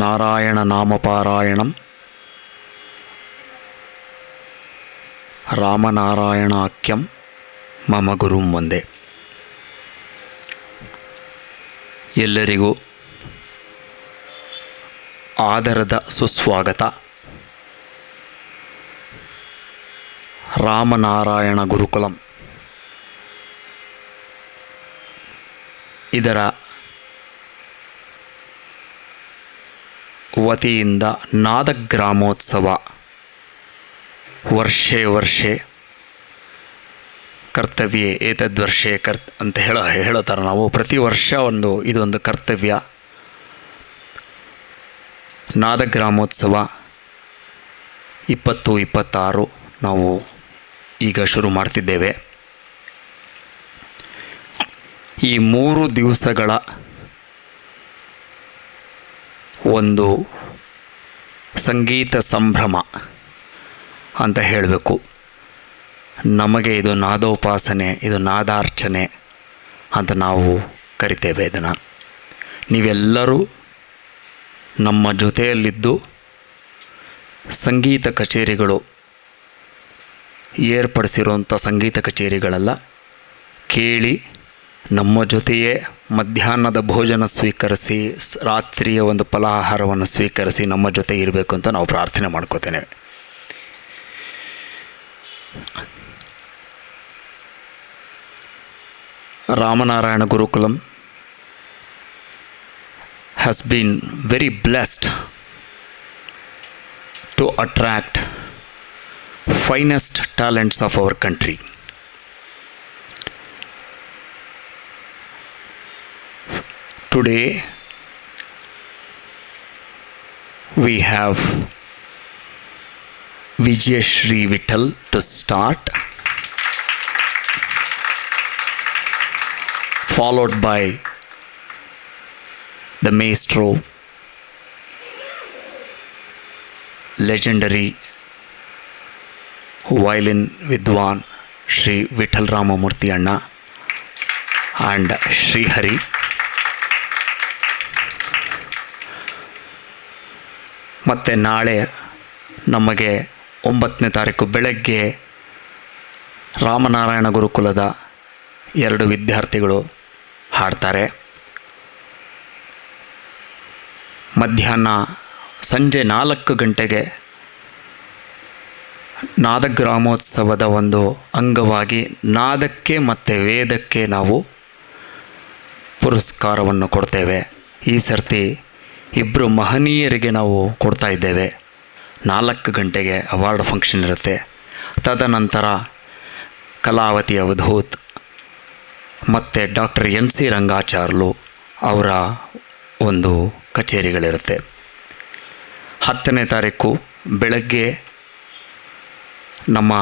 ನಾರಾಯಣ ನಾಮಪಾರಾಯಣಂ ರಾಮನಾರಾಯಣಾಖ್ಯಂ ಮಮ ಗುರುಂ ವಂದೇ. ಎಲ್ಲರಿಗೂ ಆದರದ ಸುಸ್ವಾಗತ. ರಾಮನಾರಾಯಣ ಗುರುಕುಲಂ ಇದರ ವತಿಯಿಂದ ನಾದಗ್ರಾಮೋತ್ಸವ ವರ್ಷೇ ವರ್ಷೇ ಕರ್ತವ್ಯ ಏತದ್ವರ್ಷೇ ಅಂತ ಹೇಳೋತಾರೆ. ನಾವು ಪ್ರತಿ ವರ್ಷ ಇದೊಂದು ಕರ್ತವ್ಯ. ನಾದಗ್ರಾಮೋತ್ಸವ 2026 ನಾವು ಈಗ ಶುರು ಮಾಡ್ತಿದ್ದೇವೆ. ಈ 3 ದಿವಸಗಳ ಒಂದು ಸಂಗೀತ ಸಂಭ್ರಮ ಅಂತ ಹೇಳಬೇಕು. ನಮಗೆ ಇದು ನಾದೋಪಾಸನೆ, ಇದು ನಾದಾರ್ಚನೆ ಅಂತ ನಾವು ಕರಿತೇವೆ. ಇದನ್ನು ನೀವೆಲ್ಲರೂ ನಮ್ಮ ಜೊತೆಯಲ್ಲಿದ್ದು ಸಂಗೀತ ಕಚೇರಿಗಳು ಏರ್ಪಡಿಸಿರುವಂಥ ಸಂಗೀತ ಕಚೇರಿಗಳೆಲ್ಲ ಕೇಳಿ ನಮ್ಮ ಜೊತೆಯೇ ಮಧ್ಯಾಹ್ನದ ಭೋಜನ ಸ್ವೀಕರಿಸಿ, ರಾತ್ರಿಯ ಒಂದು ಫಲಾಹಾರವನ್ನು ಸ್ವೀಕರಿಸಿ ನಮ್ಮ ಜೊತೆ ಇರಬೇಕು ಅಂತ ನಾವು ಪ್ರಾರ್ಥನೆ ಮಾಡ್ಕೋತೇನೆ. Ramanarayana Gurukulam has been very blessed to attract finest talents of our country. Today we have Vijayashree Vittal to start, followed by the maestro, legendary violin vidwan Shri Vittal Ramamurthy Anna and Shri Hari. ಮತ್ತು ನಾಳೆ ನಮಗೆ 9ನೇ ತಾರೀಕು ಬೆಳಗ್ಗೆ ರಾಮನಾರಾಯಣ ಗುರುಕುಲದ 2 ವಿದ್ಯಾರ್ಥಿಗಳು ಹಾಡ್ತಾರೆ. ಮಧ್ಯಾಹ್ನ ಸಂಜೆ 4 ಗಂಟೆಗೆ ನಾದಗ್ರಾಮೋತ್ಸವದ ಒಂದು ಅಂಗವಾಗಿ ನಾದಕ್ಕೆ ಮತ್ತು ವೇದಕ್ಕೆ ನಾವು ಪುರಸ್ಕಾರವನ್ನು ಕೊಡ್ತೇವೆ. ಈ ಸರ್ತಿ 2 ಮಹನೀಯರಿಗೆ ನಾವು ಕೊಡ್ತಾ ಇದ್ದೇವೆ. 4 ಗಂಟೆಗೆ ಅವಾರ್ಡ್ ಫಂಕ್ಷನ್ ಇರುತ್ತೆ. ತದನಂತರ ಕಲಾವತಿ ಅವಧೂತ್ ಮತ್ತು ಡಾಕ್ಟರ್ NC ರಂಗಾಚಾರ್ಲು ಅವರ ಒಂದು ಕಚೇರಿಗಳಿರುತ್ತೆ. 10ನೇ ತಾರೀಕು ಬೆಳಗ್ಗೆ ನಮ್ಮ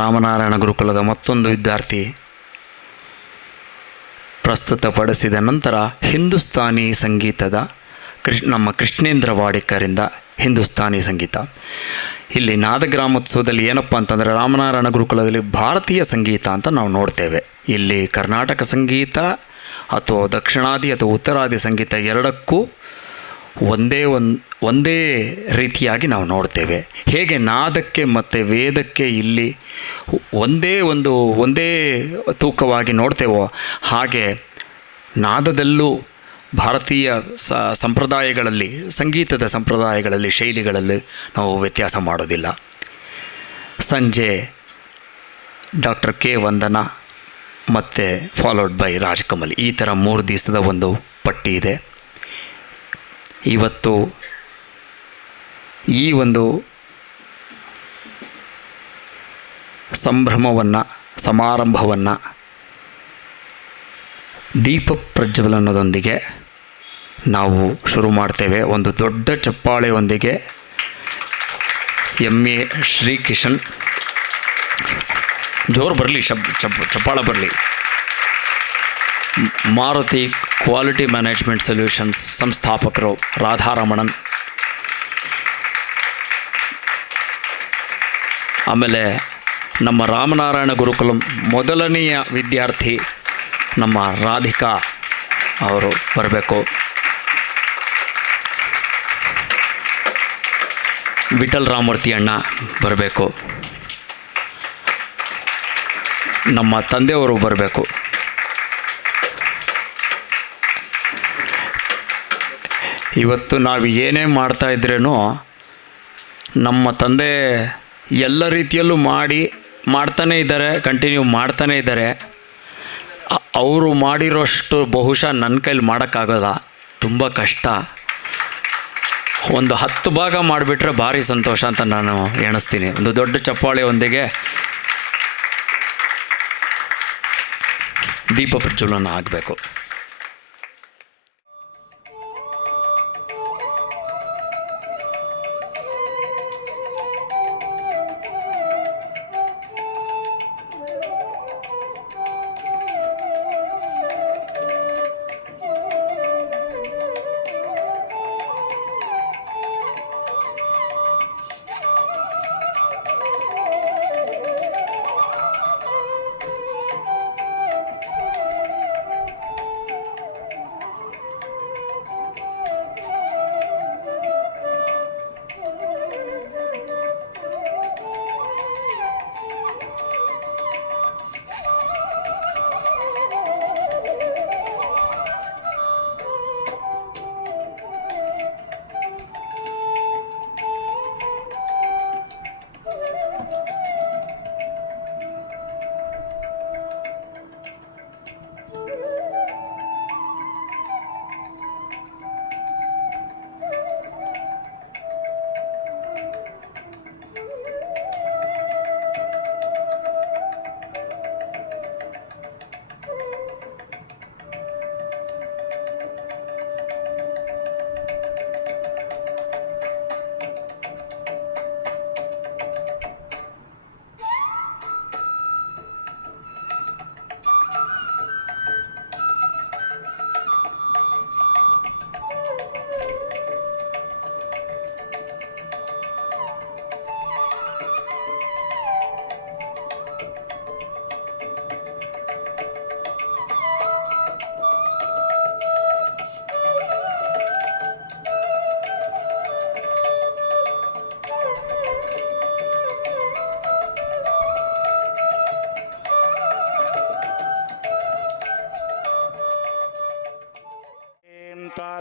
ರಾಮನಾರಾಯಣ ಗುರುಕುಲದ ಮತ್ತೊಂದು ವಿದ್ಯಾರ್ಥಿ ಪ್ರಸ್ತುತಪಡಿಸಿದ ನಂತರ ಹಿಂದೂಸ್ತಾನಿ ಸಂಗೀತದ ನಮ್ಮ ಕೃಷ್ಣೇಂದ್ರ ವಾಡಿಕರಿಂದ ಹಿಂದೂಸ್ತಾನಿ ಸಂಗೀತ. ಇಲ್ಲಿ ನಾದಗ್ರಾಮೋತ್ಸವದಲ್ಲಿ ಏನಪ್ಪ ಅಂತಂದರೆ ರಾಮನಾರಾಯಣ ಗುರುಕುಲದಲ್ಲಿ ಭಾರತೀಯ ಸಂಗೀತ ಅಂತ ನಾವು ನೋಡ್ತೇವೆ. ಇಲ್ಲಿ ಕರ್ನಾಟಕ ಸಂಗೀತ ಅಥವಾ ದಕ್ಷಿಣಾದಿ ಅಥವಾ ಉತ್ತರಾದಿ ಸಂಗೀತ ಎರಡಕ್ಕೂ ಒಂದೇ ರೀತಿಯಾಗಿ ನಾವು ನೋಡ್ತೇವೆ. ಹೇಗೆ ನಾದಕ್ಕೆ ಮತ್ತು ವೇದಕ್ಕೆ ಇಲ್ಲಿ ಒಂದೇ ತೂಕವಾಗಿ ನೋಡ್ತೇವೋ, ಹಾಗೆ ನಾದದಲ್ಲೂ ಭಾರತೀಯ ಸಂಪ್ರದಾಯಗಳಲ್ಲಿ, ಸಂಗೀತದ ಸಂಪ್ರದಾಯಗಳಲ್ಲಿ, ಶೈಲಿಗಳಲ್ಲಿ ನಾವು ವ್ಯತ್ಯಾಸ ಮಾಡೋದಿಲ್ಲ. ಸಂಜೆ ಡಾಕ್ಟರ್ K ವಂದನಾ ಮತ್ತು ಫಾಲೋಡ್ ಬೈ ರಾಜಕಮಲ್. ಈ ಥರ 3 ದಿವಸದ ಒಂದು ಪಟ್ಟಿ ಇದೆ. ಇವತ್ತು ಈ ಒಂದು ಸಂಭ್ರಮವನ್ನು, ಸಮಾರಂಭವನ್ನು ದೀಪ ಪ್ರಜ್ವಲನದೊಂದಿಗೆ ನಾವು ಶುರು ಮಾಡ್ತೇವೆ. ಒಂದು ದೊಡ್ಡ ಚಪ್ಪಾಳೆಯೊಂದಿಗೆ MA ಶ್ರೀ ಕಿಶನ್, ಜೋರು ಬರಲಿ, ಚಪ್ಪಾಳೆ ಬರಲಿ. ಮಾರುತಿ ಕ್ವಾಲಿಟಿ ಮ್ಯಾನೇಜ್ಮೆಂಟ್ ಸೊಲ್ಯೂಷನ್ಸ್ ಸಂಸ್ಥಾಪಕರು ರಾಧಾರಮಣನ್. ಆಮೇಲೆ ನಮ್ಮ ರಾಮನಾರಾಯಣ ಗುರುಕುಲಂ ಮೊದಲನೆಯ ವಿದ್ಯಾರ್ಥಿ ನಮ್ಮ ರಾಧಿಕಾ ಅವರು ಬರಬೇಕು. ವಿಠಲ್ ರಾಮಮೂರ್ತಿ ಅಣ್ಣ ಬರಬೇಕು, ನಮ್ಮ ತಂದೆಯವರು ಬರಬೇಕು. ಇವತ್ತು ನಾವು ಏನೇ ಮಾಡ್ತಾ ಇದ್ರೇನು ನಮ್ಮ ತಂದೆ ಎಲ್ಲ ರೀತಿಯಲ್ಲೂ ಮಾಡ್ತಾನೇ ಇದ್ದಾರೆ, ಕಂಟಿನ್ಯೂ ಮಾಡ್ತಾನೇ ಇದ್ದಾರೆ. ಅವರು ಮಾಡಿರೋಷ್ಟು ಬಹುಶಃ ನನ್ನ ಕೈಲಿ ಮಾಡೋಕ್ಕಾಗೋಲ್ಲ, ತುಂಬ ಕಷ್ಟ. ಒಂದು 10 ಭಾಗ ಮಾಡಿಬಿಟ್ರೆ ಭಾರಿ ಸಂತೋಷ ಅಂತ ನಾನು ಎಣಿಸ್ತೀನಿ. ಒಂದು ದೊಡ್ಡ ಚಪ್ಪಾಳೆಯೊಂದಿಗೆ ದೀಪ ಪ್ರಜ್ವಲನ ಆಗಬೇಕು.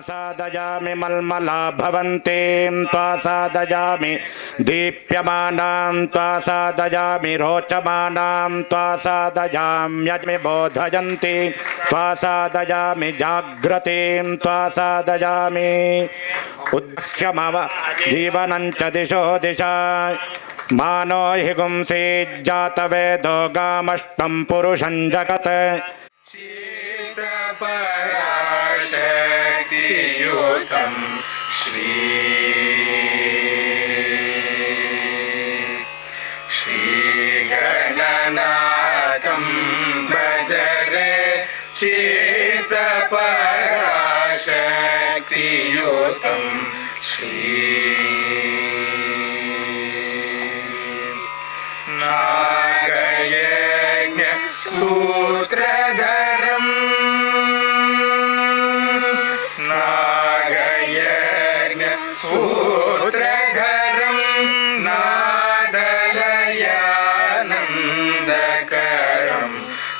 साधयामि मल्मला भवन्तीं त्वा साधयामि दीप्यमानां त्वा साधयामि रोचमानां त्वा साधयाम्यज्मि बोधयन्ति त्वा साधयामि जाग्रतीं त्वा साधयामि उद्ह्यमव जीवनं च दिशो दिशा मानो हि गुंसि जातवेदो गामष्टं पुरुषं जगत् शक्तियुतं श्रीगणनाथं भजरे चित्तपराशक्तियुतं नागयज्ञ सूत्रधरम् सूत्रधरं नादलयानन्दकरं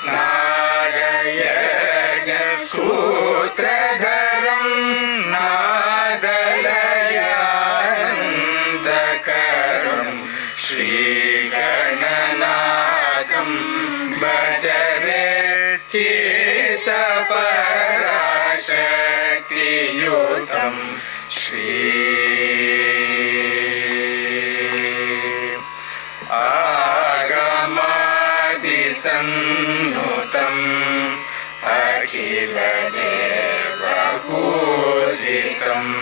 नागयज्ञसूत्रधरं नादलयानन्दकरं श्रीगणनाथं भजरे चित्तपराशक्तियुतं आगमादिसन्नुतम् अखिलदेवपूजितम्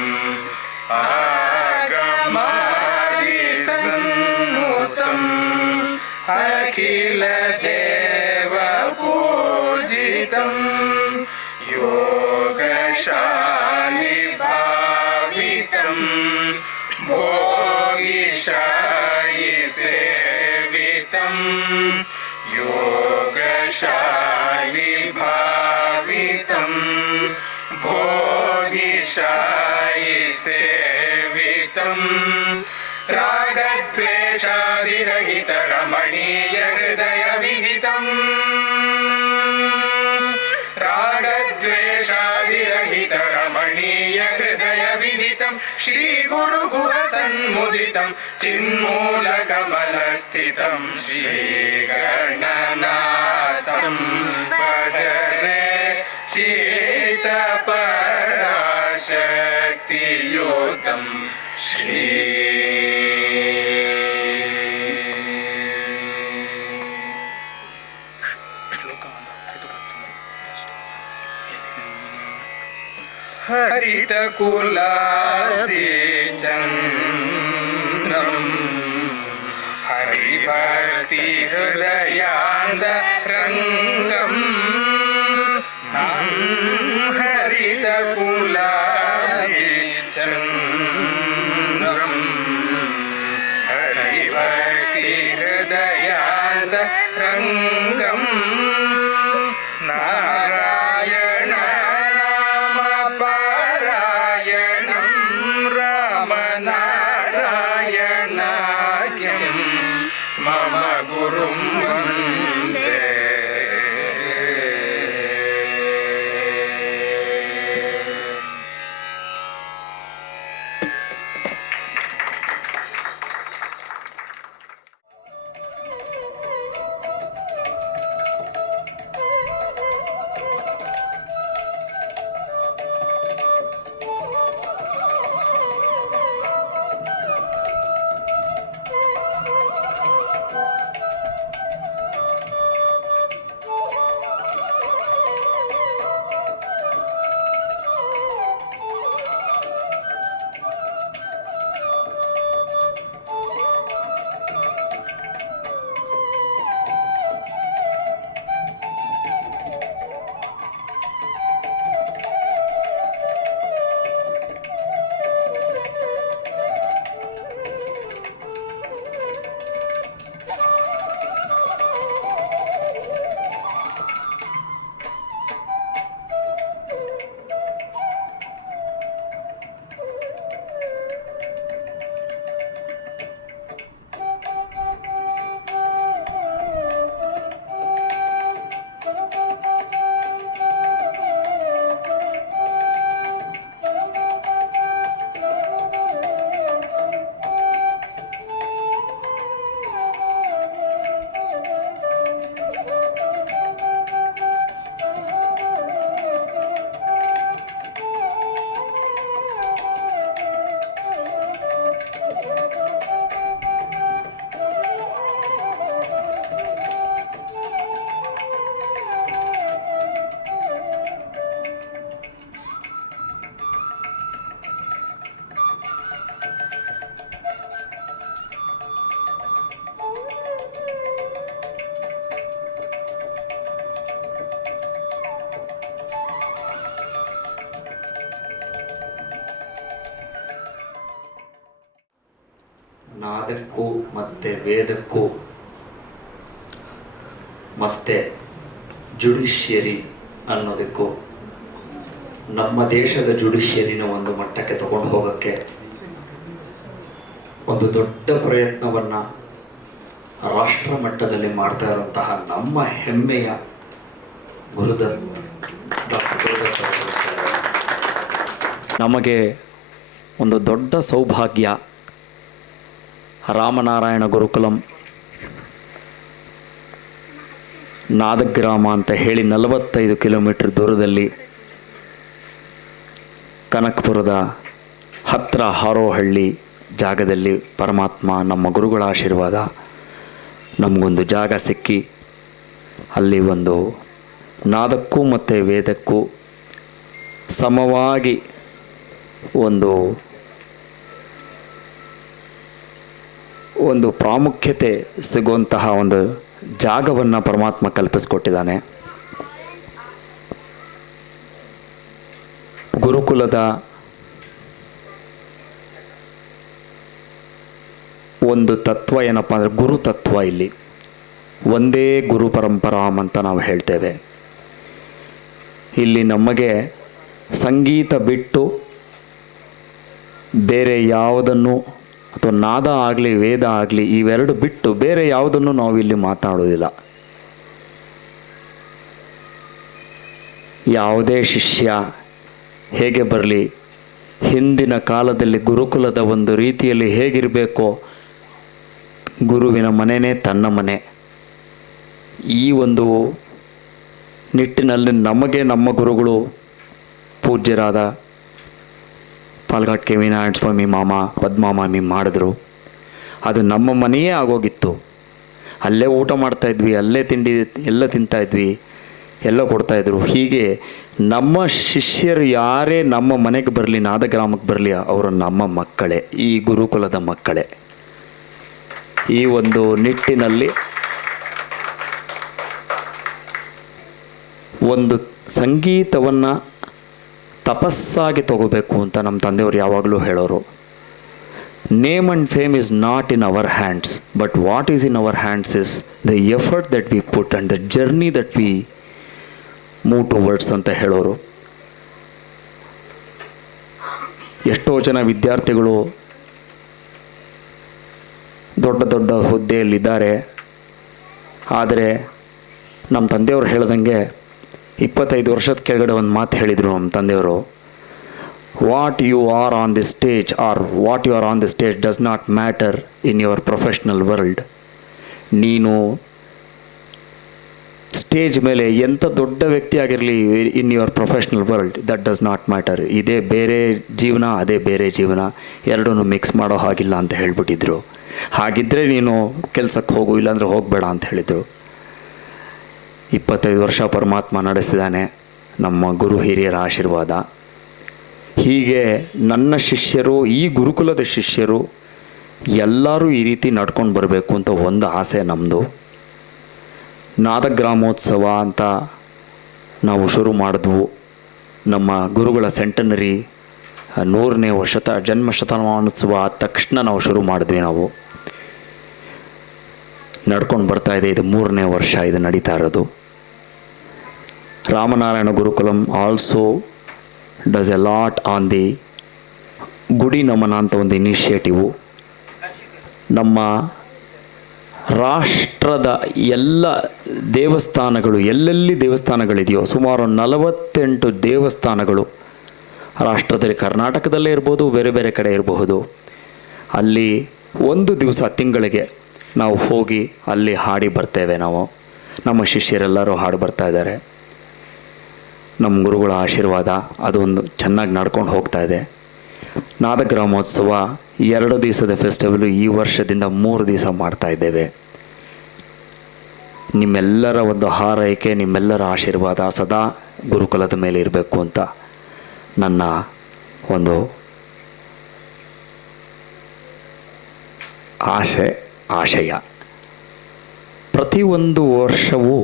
आगमादिसन्नुतम् अखिलदेवपूजितम् योगशालि भावितम् भोगिशायि सेवितम् योगशालि भावितम् भोगिशायि सेवितम् ರಾಗದ್ವೇಷಾದಿರಹಿತ ರಮಣೀಯ ಹೃದಯ ವಿಹಿತಂ ರಾಗದ್ವೇಷಾದಿರಹಿತ ರಮಣೀಯ ಹೃದಯ ವಿದಿತಂ ಶ್ರೀ ಗುರುಗುಹ ಸನ್ಮುದಿತಂ ಚಿನ್ಮೂಲ ಕಮಲ ಸ್ಥಿತಂ ಶ್ರೀ ಗಣನಾಥಂ ಭಜರೆ ಚೇತ ಪರಾಶಕ್ತಿಯುತಂ ಶ್ರೀ ಹರಿತ ಕುಲಾದಿ ಚಂದ್ರಂ ಹರಿಭಕ್ತಿ ಹೃದಯಾಂದ ರಂಗಂ ಹರಿತ ಕುಲಾದಿ ಚಂದ್ರಂ ಹರಿಭಕ್ತಿ ಹೃದಯಾಂದ ರಂಗಂ ನಾರಾಯಣ ನಾಮ ಪಾರಾಯಣಂ ರಾಮನಾರಾಯಣಾಖ್ಯಂ ಮಮ ಗುರುಂ ವಂದೇ ನಾದಕ್ಕೂ ಮತ್ತು ವೇದಕ್ಕೂ ಮತ್ತು ಜುಡಿಷಿಯರಿ ಅನ್ನೋದಕ್ಕೂ ನಮ್ಮ ದೇಶದ ಜುಡಿಷಿಯರಿನ ಒಂದು ಮಟ್ಟಕ್ಕೆ ತಗೊಂಡು ಹೋಗೋಕ್ಕೆ ಒಂದು ದೊಡ್ಡ ಪ್ರಯತ್ನವನ್ನು ರಾಷ್ಟ್ರ ಮಟ್ಟದಲ್ಲಿ ಮಾಡ್ತಾ ಇರುವಂತಹ ನಮ್ಮ ಹೆಮ್ಮೆಯ ಗುರುದತ್ ಡಾಕ್ಟರ್ ಗುರುದತ್ ಅವರು ನಮಗೆ ಒಂದು ದೊಡ್ಡ ಸೌಭಾಗ್ಯ. ರಾಮನಾರಾಯಣ ಗುರುಕುಲಂ ನಾದಗ್ರಾಮ ಅಂತ ಹೇಳಿ 45 ಕಿಲೋಮೀಟರ್ ದೂರದಲ್ಲಿ ಕನಕಪುರದ ಹತ್ತಿರ ಹಾರೋಹಳ್ಳಿ ಜಾಗದಲ್ಲಿ ಪರಮಾತ್ಮ ನಮ್ಮ ಗುರುಗಳ ಆಶೀರ್ವಾದ ನಮಗೊಂದು ಜಾಗ ಸಿಕ್ಕಿ ಅಲ್ಲಿ ಒಂದು ನಾದಕ್ಕೂ ಮತ್ತು ವೇದಕ್ಕೂ ಸಮವಾಗಿ ಒಂದು ಪ್ರಾಮುಖ್ಯತೆ ಸಿಗುವಂತಹ ಒಂದು ಜಾಗವನ್ನು ಪರಮಾತ್ಮ ಕಲ್ಪಿಸಿಕೊಟ್ಟಿದ್ದಾನೆ. ಗುರುಕುಲದ ಒಂದು ತತ್ವ ಏನಪ್ಪ ಅಂದರೆ ಗುರು ತತ್ವ. ಇಲ್ಲಿ ಒಂದೇ ಗುರು ಪರಂಪರಾಮ್ ಅಂತ ನಾವು ಹೇಳ್ತೇವೆ. ಇಲ್ಲಿ ನಮಗೆ ಸಂಗೀತ ಬಿಟ್ಟು ಬೇರೆ ಯಾವುದನ್ನು ಅಥವಾ ನಾದ ಆಗಲಿ ವೇದ ಆಗಲಿ ಇವೆರಡು ಬಿಟ್ಟು ಬೇರೆ ಯಾವುದನ್ನು ನಾವು ಇಲ್ಲಿ ಮಾತನಾಡೋದಿಲ್ಲ. ಯಾವುದೇ ಶಿಷ್ಯ ಹೇಗೆ ಬರಲಿ, ಹಿಂದಿನ ಕಾಲದಲ್ಲಿ ಗುರುಕುಲದ ಒಂದು ರೀತಿಯಲ್ಲಿ ಹೇಗಿರಬೇಕೋ, ಗುರುವಿನ ಮನೆಯೇ ತನ್ನ ಮನೆ, ಈ ಒಂದು ನಿಟ್ಟಿನಲ್ಲಿ ನಮಗೆ ನಮ್ಮ ಗುರುಗಳು ಪೂಜ್ಯರಾದ ಪಾಲ್ಘಾಟ್ ಕೆ ವಿ ನಾರಾಯಣ ಸ್ವಾಮಿ ಮಾಮ, ಪದ್ಮಾಮಾಮಿ ಮಾಡಿದ್ರು. ಅದು ನಮ್ಮ ಮನೆಯೇ ಆಗೋಗಿತ್ತು. ಅಲ್ಲೇ ಊಟ ಮಾಡ್ತಾಯಿದ್ವಿ, ಅಲ್ಲೇ ತಿಂಡಿ ಎಲ್ಲ ತಿಂತಾಯಿದ್ವಿ, ಎಲ್ಲ ಕೊಡ್ತಾಯಿದ್ರು. ಹೀಗೆ ನಮ್ಮ ಶಿಷ್ಯರು ಯಾರೇ ನಮ್ಮ ಮನೆಗೆ ಬರಲಿ, ನಾದ ಗ್ರಾಮಕ್ಕೆ ಬರಲಿ, ಅವರು ನಮ್ಮ ಮಕ್ಕಳೇ, ಈ ಗುರುಕುಲದ ಮಕ್ಕಳೇ. ಈ ಒಂದು ನಿಟ್ಟಿನಲ್ಲಿ ಒಂದು ಸಂಗೀತವನ್ನು ತಪಸ್ಸಾಗಿ ತಗೋಬೇಕು ಅಂತ ನಮ್ಮ ತಂದೆಯವರು ಯಾವಾಗಲೂ ಹೇಳೋರು. Name and fame is not in our hands, but what is in our hands is the effort that we put and the journey that we move towards ಅಂತ ಹೇಳೋರು. ಎಷ್ಟೋ ಜನ ವಿದ್ಯಾರ್ಥಿಗಳು ದೊಡ್ಡ ದೊಡ್ಡ ಹುದ್ದೆಯಲ್ಲಿದ್ದಾರೆ. ಆದರೆ ನಮ್ಮ ತಂದೆಯವರು ಹೇಳ್ದಂಗೆ 25 ವರ್ಷದ ಕೆಳಗಡೆ ಒಂದು ಮಾತು ಹೇಳಿದರು ನಮ್ಮ ತಂದೆಯವರು. What you are on the stage or what you are on the stage does not matter in your professional world. ನೀನು ಸ್ಟೇಜ್ ಮೇಲೆ ಎಂಥ ದೊಡ್ಡ ವ್ಯಕ್ತಿ ಆಗಿರಲಿ in your professional world, that does not matter. ಇದೇ ಬೇರೆ ಜೀವನ, ಅದೇ ಬೇರೆ ಜೀವನ, ಎರಡೂ ಮಿಕ್ಸ್ ಮಾಡೋ ಹಾಗಿಲ್ಲ ಅಂತ ಹೇಳಿಬಿಟ್ಟಿದ್ರು. ಹಾಗಿದ್ದರೆ ನೀನು ಕೆಲಸಕ್ಕೆ ಹೋಗು, ಇಲ್ಲಾಂದರೆ ಹೋಗಬೇಡ ಅಂತ ಹೇಳಿದರು. 25 ವರ್ಷ ಪರಮಾತ್ಮ ನಡೆಸಿದ್ದಾನೆ, ನಮ್ಮ ಗುರು ಹಿರಿಯರ ಆಶೀರ್ವಾದ. ಹೀಗೆ ನನ್ನ ಶಿಷ್ಯರು, ಈ ಗುರುಕುಲದ ಶಿಷ್ಯರು ಎಲ್ಲರೂ ಈ ರೀತಿ ನಡ್ಕೊಂಡು ಬರಬೇಕು ಅಂತ ಒಂದು ಆಸೆ ನಮ್ಮದು. ನಾದಗ್ರಾಮೋತ್ಸವ ಅಂತ ನಾವು ಶುರು ಮಾಡಿದ್ವು. ನಮ್ಮ ಗುರುಗಳ ಸೆಂಟನರಿ 100ನೇ ಜನ್ಮ ಶತಮಾನೋತ್ಸವ ಆದ ತಕ್ಷಣ ನಾವು ಶುರು ಮಾಡಿದ್ವಿ. ನಾವು ನಡ್ಕೊಂಡು ಬರ್ತಾಯಿದೆ, ಇದು 3ನೇ ವರ್ಷ ಇದು ನಡೀತಾ ಇರೋದು. Ramanarayana Gurukulam also does A lot on the ಗುಡಿ ನಮನ ಅಂತ ಒಂದು ಇನಿಷಿಯೇಟಿವು. ನಮ್ಮ ರಾಷ್ಟ್ರದ ಎಲ್ಲ ದೇವಸ್ಥಾನಗಳು, ಎಲ್ಲೆಲ್ಲಿ ದೇವಸ್ಥಾನಗಳಿದೆಯೋ, ಸುಮಾರು 48 ದೇವಸ್ಥಾನಗಳು ರಾಷ್ಟ್ರದಲ್ಲಿ, ಕರ್ನಾಟಕದಲ್ಲೇ ಇರ್ಬೋದು, ಬೇರೆ ಬೇರೆ ಕಡೆ ಇರಬಹುದು. ಅಲ್ಲಿ ಒಂದು ದಿವಸ ತಿಂಗಳಿಗೆ ನಾವು ಹೋಗಿ ಅಲ್ಲಿ ಹಾಡಿ ಬರ್ತೇವೆ. ನಮ್ಮ ಶಿಷ್ಯರೆಲ್ಲರೂ ಹಾಡು ಬರ್ತಾ ಇದ್ದಾರೆ. ನಮ್ಮ ಗುರುಗಳ ಆಶೀರ್ವಾದ ಅದೊಂದು ಚೆನ್ನಾಗಿ ನಡ್ಕೊಂಡು ಹೋಗ್ತಾ ಇದೆ. ನಾದಗ್ರಾಮೋತ್ಸವ 2 ದಿವಸದ ಫೆಸ್ಟಿವಲು ಈ ವರ್ಷದಿಂದ 3 ದಿವಸ ಮಾಡ್ತಾ ಇದ್ದೇವೆ. ನಿಮ್ಮೆಲ್ಲರ ಒಂದು ಹಾರೈಕೆ, ನಿಮ್ಮೆಲ್ಲರ ಆಶೀರ್ವಾದ ಸದಾ ಗುರುಕುಲದ ಮೇಲೆ ಇರಬೇಕು ಅಂತ ನನ್ನ ಒಂದು ಆಶಯ. ಪ್ರತಿಯೊಂದು ವರ್ಷವೂ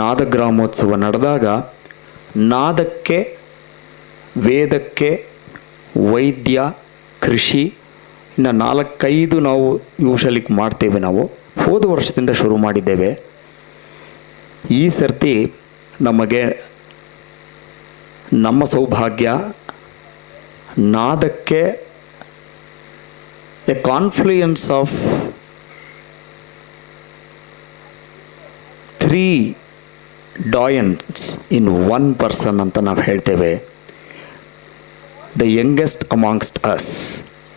ನಾದಗ್ರಾಮೋತ್ಸವ ನಡೆದಾಗ ನಾದಕ್ಕೆ, ವೇದಕ್ಕೆ, ವೈದ್ಯ, ಕೃಷಿ ಇನ್ನು 4-5 ನಾವು ಯೂಶಲಿ ಮಾಡ್ತೇವೆ. ನಾವು ಹೋದ ವರ್ಷದಿಂದ ಶುರು ಮಾಡಿದ್ದೇವೆ. ಈ ಸರ್ತಿ ನಮಗೆ ನಮ್ಮ ಸೌಭಾಗ್ಯ, ನಾದಕ್ಕೆ a confluence of 3 dimensions in 1 person ಅಂತ ನಾವು ಹೇಳ್ತೇವೆ. The youngest amongst us,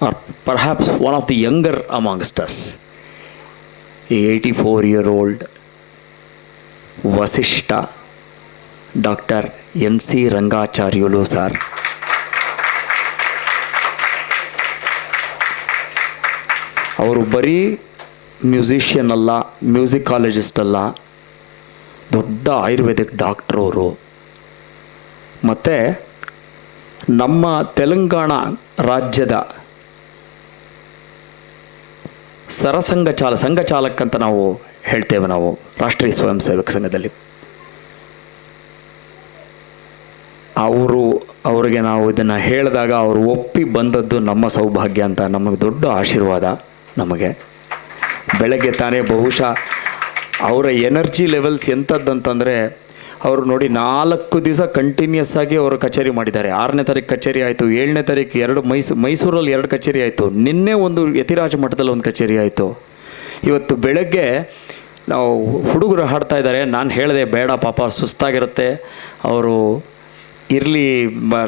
or perhaps one of the younger amongst us, 84-year-old Vasishtha doctor NC Rangacharyulu sir. ಅವರು ಬರೀ ಮ್ಯೂಸಿಷಿಯನ್ ಅಲ್ಲ, ಮ್ಯೂಸಿಕಾಲಜಿಸ್ಟ್ ಅಲ್ಲ, ದೊಡ್ಡ ಆಯುರ್ವೇದಿಕ್ ಡಾಕ್ಟ್ರು ಅವರು. ಮತ್ತು ನಮ್ಮ ತೆಲಂಗಾಣ ರಾಜ್ಯದ ಸಂಘಚಾಲಕ ಅಂತ ನಾವು ಹೇಳ್ತೇವೆ, ನಾವು ರಾಷ್ಟ್ರೀಯ ಸ್ವಯಂ ಸೇವಕ ಸಂಘದಲ್ಲಿ. ಅವರಿಗೆ ನಾವು ಇದನ್ನು ಹೇಳಿದಾಗ ಅವರು ಒಪ್ಪಿ ಬಂದದ್ದು ನಮ್ಮ ಸೌಭಾಗ್ಯ ಅಂತ, ನಮಗೆ ದೊಡ್ಡ ಆಶೀರ್ವಾದ. ನಮಗೆ ಬೆಳಗ್ಗೆ ತಾನೇ ಬಹುಶಃ ಅವರ ಎನರ್ಜಿ ಲೆವೆಲ್ಸ್ ಎಂಥದ್ದಂತಂದರೆ, ಅವರು ನೋಡಿ 4 ದಿವಸ ಕಂಟಿನ್ಯೂಸ್ ಆಗಿ ಅವರು ಕಚೇರಿ ಮಾಡಿದ್ದಾರೆ. 6ನೇ ತಾರೀಕು ಕಚೇರಿ ಆಯಿತು, 7ನೇ ತಾರೀಕು 2 ಮೈಸೂರಲ್ಲಿ 2 ಕಚೇರಿ ಆಯಿತು, ನಿನ್ನೆ ಒಂದು ಯತಿರಾಜ ಮಠದಲ್ಲಿ ಒಂದು ಕಚೇರಿ ಆಯಿತು. ಇವತ್ತು ಬೆಳಗ್ಗೆ ನಾವು ಹುಡುಗರು ಹಾಡ್ತಾ ಇದ್ದಾರೆ. ನಾನು ಹೇಳಿದೆ ಬೇಡ ಪಾಪ ಸುಸ್ತಾಗಿರುತ್ತೆ, ಅವರು ಇರಲಿ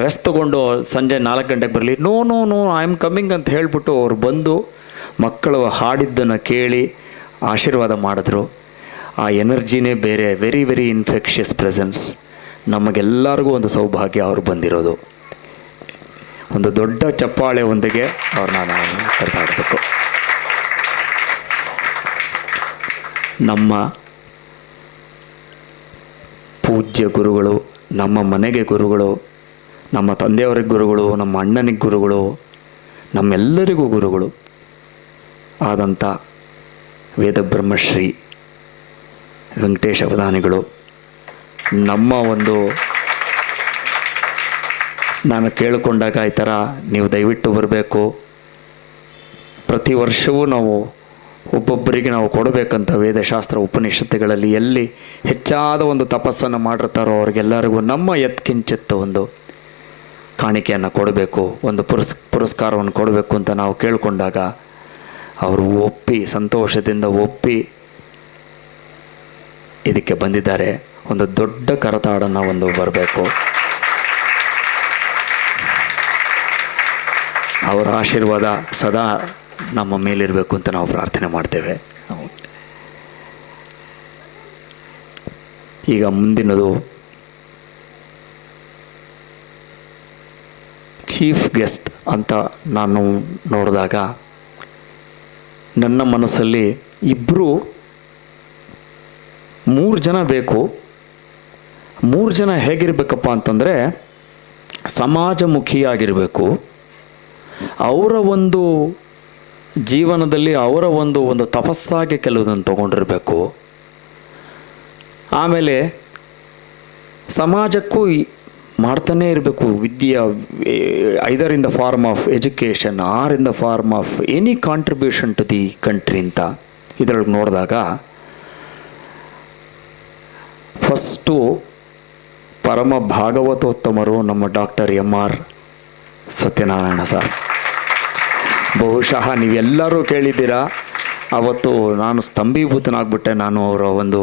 ರೆಸ್ಟ್ ತೊಗೊಂಡು ಸಂಜೆ 4 ಗಂಟೆಗೆ ಬರಲಿ. No no no I am coming ಅಂತ ಹೇಳಿಬಿಟ್ಟು ಅವ್ರು ಬಂದು ಮಕ್ಕಳು ಹಾಡಿದ್ದನ್ನು ಕೇಳಿ ಆಶೀರ್ವಾದ ಮಾಡಿದ್ರು. ಆ ಎನರ್ಜಿನೇ ಬೇರೆ. Very very infectious presence. ನಮಗೆಲ್ಲರಿಗೂ ಒಂದು ಸೌಭಾಗ್ಯ ಅವರು ಬಂದಿರೋದು. ಒಂದು ದೊಡ್ಡ ಚಪ್ಪಾಳೆ ಒಂದಿಗೆ ಅವ್ರನ್ನ ನಾವು ಕರೆದಾಡಬೇಕು. ನಮ್ಮ ಪೂಜ್ಯ ಗುರುಗಳು, ನಮ್ಮ ಮನೆಗೆ ಗುರುಗಳು, ನಮ್ಮ ತಂದೆಯವರಿಗೆ ಗುರುಗಳು, ನಮ್ಮ ಅಣ್ಣನಿಗೆ ಗುರುಗಳು, ನಮ್ಮೆಲ್ಲರಿಗೂ ಗುರುಗಳು ಆದಂಥ ವೇದಬ್ರಹ್ಮಶ್ರೀ ವೆಂಕಟೇಶ ಅವಧಾನಿಗಳು ನಮ್ಮ ಒಂದು, ನಾನು ಕೇಳಿಕೊಂಡಾಗ ಈ ಥರ ನೀವು ದಯವಿಟ್ಟು ಬರಬೇಕು, ಪ್ರತಿ ವರ್ಷವೂ ನಾವು ಒಬ್ಬೊಬ್ಬರಿಗೆ ನಾವು ಕೊಡಬೇಕಂತ ವೇದಶಾಸ್ತ್ರ ಉಪನಿಷತ್ತುಗಳಲ್ಲಿ ಎಲ್ಲಿ ಹೆಚ್ಚಾದ ಒಂದು ತಪಸ್ಸನ್ನು ಮಾಡಿರ್ತಾರೋ ಅವ್ರಿಗೆಲ್ಲರಿಗೂ ನಮ್ಮ ಯತ್ಕಿಂಚಿತ್ತು ಒಂದು ಕಾಣಿಕೆಯನ್ನು ಕೊಡಬೇಕು, ಒಂದು ಪುರಸ್ಕಾರವನ್ನು ಕೊಡಬೇಕು ಅಂತ ನಾವು ಕೇಳಿಕೊಂಡಾಗ ಅವರು ಒಪ್ಪಿ, ಸಂತೋಷದಿಂದ ಒಪ್ಪಿ ಇದಕ್ಕೆ ಬಂದಿದ್ದಾರೆ. ಒಂದು ದೊಡ್ಡ ಕರತಾಡನ್ನು ಒಂದು ಬರಬೇಕು. ಅವರ ಆಶೀರ್ವಾದ ಸದಾ ನಮ್ಮ ಮೇಲಿರಬೇಕು ಅಂತ ನಾವು ಪ್ರಾರ್ಥನೆ ಮಾಡ್ತೇವೆ. ಈಗ ಮುಂದಿನದು ಚೀಫ್ ಗೆಸ್ಟ್ ಅಂತ ನಾನು ನೋಡಿದಾಗ ನನ್ನ ಮನಸ್ಸಲ್ಲಿ 3 ಜನ ಬೇಕು. 3 ಜನ ಹೇಗಿರಬೇಕಪ್ಪ ಅಂತಂದರೆ ಸಮಾಜಮುಖಿಯಾಗಿರಬೇಕು. ಅವರ ಒಂದು ಜೀವನದಲ್ಲಿ ಅವರ ಒಂದು ತಪಸ್ಸಾಗಿ ಕೆಲವುದನ್ನು ತಗೊಂಡಿರಬೇಕು. ಆಮೇಲೆ ಸಮಾಜಕ್ಕೂ ಮಾಡ್ತಾನೇ ಇರಬೇಕು ವಿದ್ಯೆ, either in the form of education or in the form of any contribution to the country ಅಂತ ಇದರೊಳಗೆ ನೋಡಿದಾಗ ಫಸ್ಟು ಪರಮ ಭಾಗವತೋತ್ತಮರು ನಮ್ಮ ಡಾಕ್ಟರ್ MR ಸತ್ಯನಾರಾಯಣ ಸರ್. ಬಹುಶಃ ನೀವೆಲ್ಲರೂ ಕೇಳಿದ್ದೀರಾ. ಅವತ್ತು ನಾನು ಸ್ತಂಭೀಭೂತನಾಗ್ಬಿಟ್ಟೆ. ನಾನು ಅವರ ಒಂದು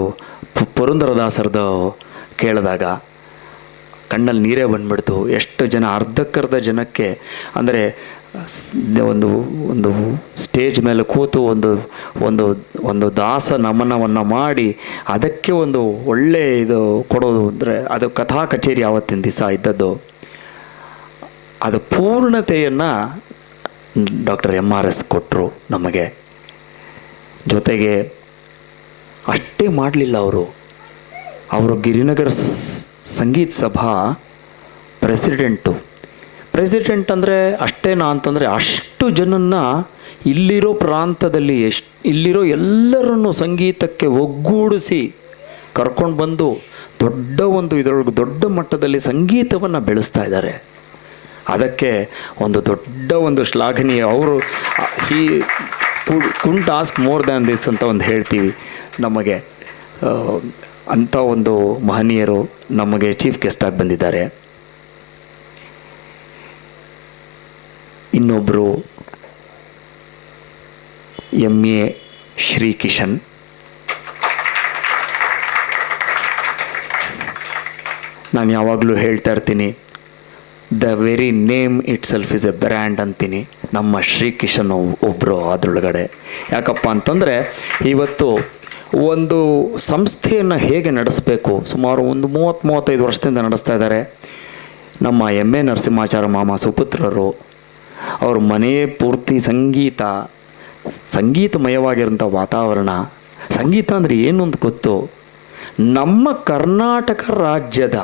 ಪುರಂದರದಾಸರದು ಕೇಳಿದಾಗ ಕಣ್ಣಲ್ಲಿ ನೀರೇ ಬಂದ್ಬಿಡ್ತು. ಎಷ್ಟು ಜನ, ಅರ್ಧಕ್ಕರ್ಧ ಜನಕ್ಕೆ, ಅಂದರೆ ಒಂದು ಒಂದು ಸ್ಟೇಜ್ ಮೇಲೆ ಕೂತು ಒಂದು ದಾಸ ನಮನವನ್ನು ಮಾಡಿ ಅದಕ್ಕೆ ಒಂದು ಒಳ್ಳೆ ಇದು ಕೊಡೋದು ಅಂದರೆ ಅದು ಕಥಾ ಕಚೇರಿ ಆವತ್ತಿನ ದಿವಸ ಇದ್ದದ್ದು. ಅದು ಪೂರ್ಣತೆಯನ್ನು ಡಾಕ್ಟರ್ MRS ಕೊಟ್ಟರು ನಮಗೆ. ಜೊತೆಗೆ ಅಷ್ಟೇ ಮಾಡಲಿಲ್ಲ ಅವರು ಗಿರಿನಗರ ಸಂಗೀತ ಸಭಾ ಪ್ರೆಸಿಡೆಂಟ್ ಅಂದರೆ ಅಷ್ಟೇನಾ ಅಂತಂದರೆ ಅಷ್ಟು ಜನನ್ನ ಇಲ್ಲಿರೋ ಪ್ರಾಂತದಲ್ಲಿ ಇಲ್ಲಿರೋ ಎಲ್ಲರನ್ನು ಸಂಗೀತಕ್ಕೆ ಒಗ್ಗೂಡಿಸಿ ಕರ್ಕೊಂಡು ಬಂದು ಇದರೊಳಗೆ ದೊಡ್ಡ ಮಟ್ಟದಲ್ಲಿ ಸಂಗೀತವನ್ನು ಬೆಳೆಸ್ತಾ ಇದ್ದಾರೆ. ಅದಕ್ಕೆ ಒಂದು ದೊಡ್ಡ ಒಂದು ಶ್ಲಾಘನೀಯ. ಅವರು ಕುಂಟ್ ಆಸ್ಕ್ ಮೋರ್ ದ್ಯಾನ್ ದಿಸ್ ಅಂತ ಒಂದು ಹೇಳ್ತೀವಿ. ನಮಗೆ ಅಂಥ ಒಂದು ಮಹನೀಯರು ನಮಗೆ ಚೀಫ್ ಗೆಸ್ಟಾಗಿ ಬಂದಿದ್ದಾರೆ. ಇನ್ನೊಬ್ಬರು MA ಶ್ರೀ ಕಿಶನ್. ನಾನು ಯಾವಾಗಲೂ ಹೇಳ್ತಾ ಇರ್ತೀನಿ, the very name it self is A brand ಅಂತೀನಿ. ನಮ್ಮ ಶ್ರೀ ಕಿಶನ್ ಒಬ್ಬರು ಅದರೊಳಗಡೆ. ಯಾಕಪ್ಪ ಅಂತಂದರೆ ಇವತ್ತು ಒಂದು ಸಂಸ್ಥೆಯನ್ನು ಹೇಗೆ ನಡೆಸಬೇಕು, ಸುಮಾರು ಒಂದು 30-35 ವರ್ಷದಿಂದ ನಡೆಸ್ತಾ ಇದ್ದಾರೆ. ನಮ್ಮ MA ನರಸಿಂಹಾಚಾರ್ಯ ಮಾಮ ಸುಪುತ್ರರು, ಅವ್ರ ಮನೆಯೇ ಪೂರ್ತಿ ಸಂಗೀತಮಯವಾಗಿರೋಂಥ ವಾತಾವರಣ. ಸಂಗೀತ ಅಂದರೆ ಏನು ಅಂತ ಗೊತ್ತು. ನಮ್ಮ ಕರ್ನಾಟಕ ರಾಜ್ಯದ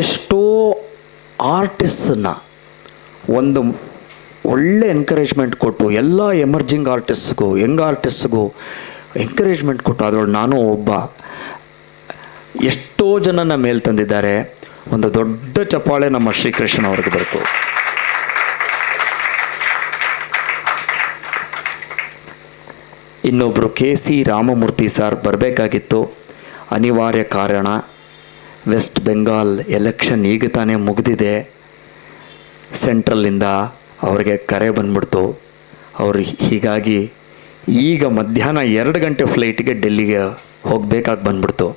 ಎಷ್ಟೋ ಆರ್ಟಿಸ್ಟನ್ನು ಒಂದು ಒಳ್ಳೆ ಎನ್ಕರೇಜ್ಮೆಂಟ್ ಕೊಟ್ಟು, ಎಲ್ಲ ಎಮರ್ಜಿಂಗ್ ಆರ್ಟಿಸ್ಟ್ಗೂ ಯಂಗ್ ಆರ್ಟಿಸ್ಟ್ಗೂ ಎಂಕರೇಜ್ಮೆಂಟ್ ಕೊಟ್ಟು, ಅದರೊಳಗೆ ನಾನು ಒಬ್ಬ, ಎಷ್ಟೋ ಜನನ ಮೇಲೆ ತಂದಿದ್ದಾರೆ. ಒಂದು ದೊಡ್ಡ ಚಪ್ಪಾಳೆ ನಮ್ಮ ಶ್ರೀಕೃಷ್ಣ ಅವ್ರಿಗೆ ಬೇಕು. ಇನ್ನೊಬ್ಬರು KC ರಾಮಮೂರ್ತಿ ಸರ್ ಬರಬೇಕಾಗಿತ್ತು, ಅನಿವಾರ್ಯ ಕಾರಣ ವೆಸ್ಟ್ ಬೆಂಗಾಲ್ ಎಲೆಕ್ಷನ್ ಈಗ ತಾನೇ ಮುಗಿದಿದೆ. ಸೆಂಟ್ರಲ್ಲಿಂದ ಅವ್ರಿಗೆ ಕರೆ ಬಂದ್ಬಿಡ್ತು. ಅವರು ಹೀಗಾಗಿ ಈಗ ಮಧ್ಯಾಹ್ನ 2 ಗಂಟೆ ಫ್ಲೈಟಿಗೆ ಡೆಲ್ಲಿಗೆ ಹೋಗಬೇಕಾಗಿ ಬಂದ್ಬಿಡ್ತು.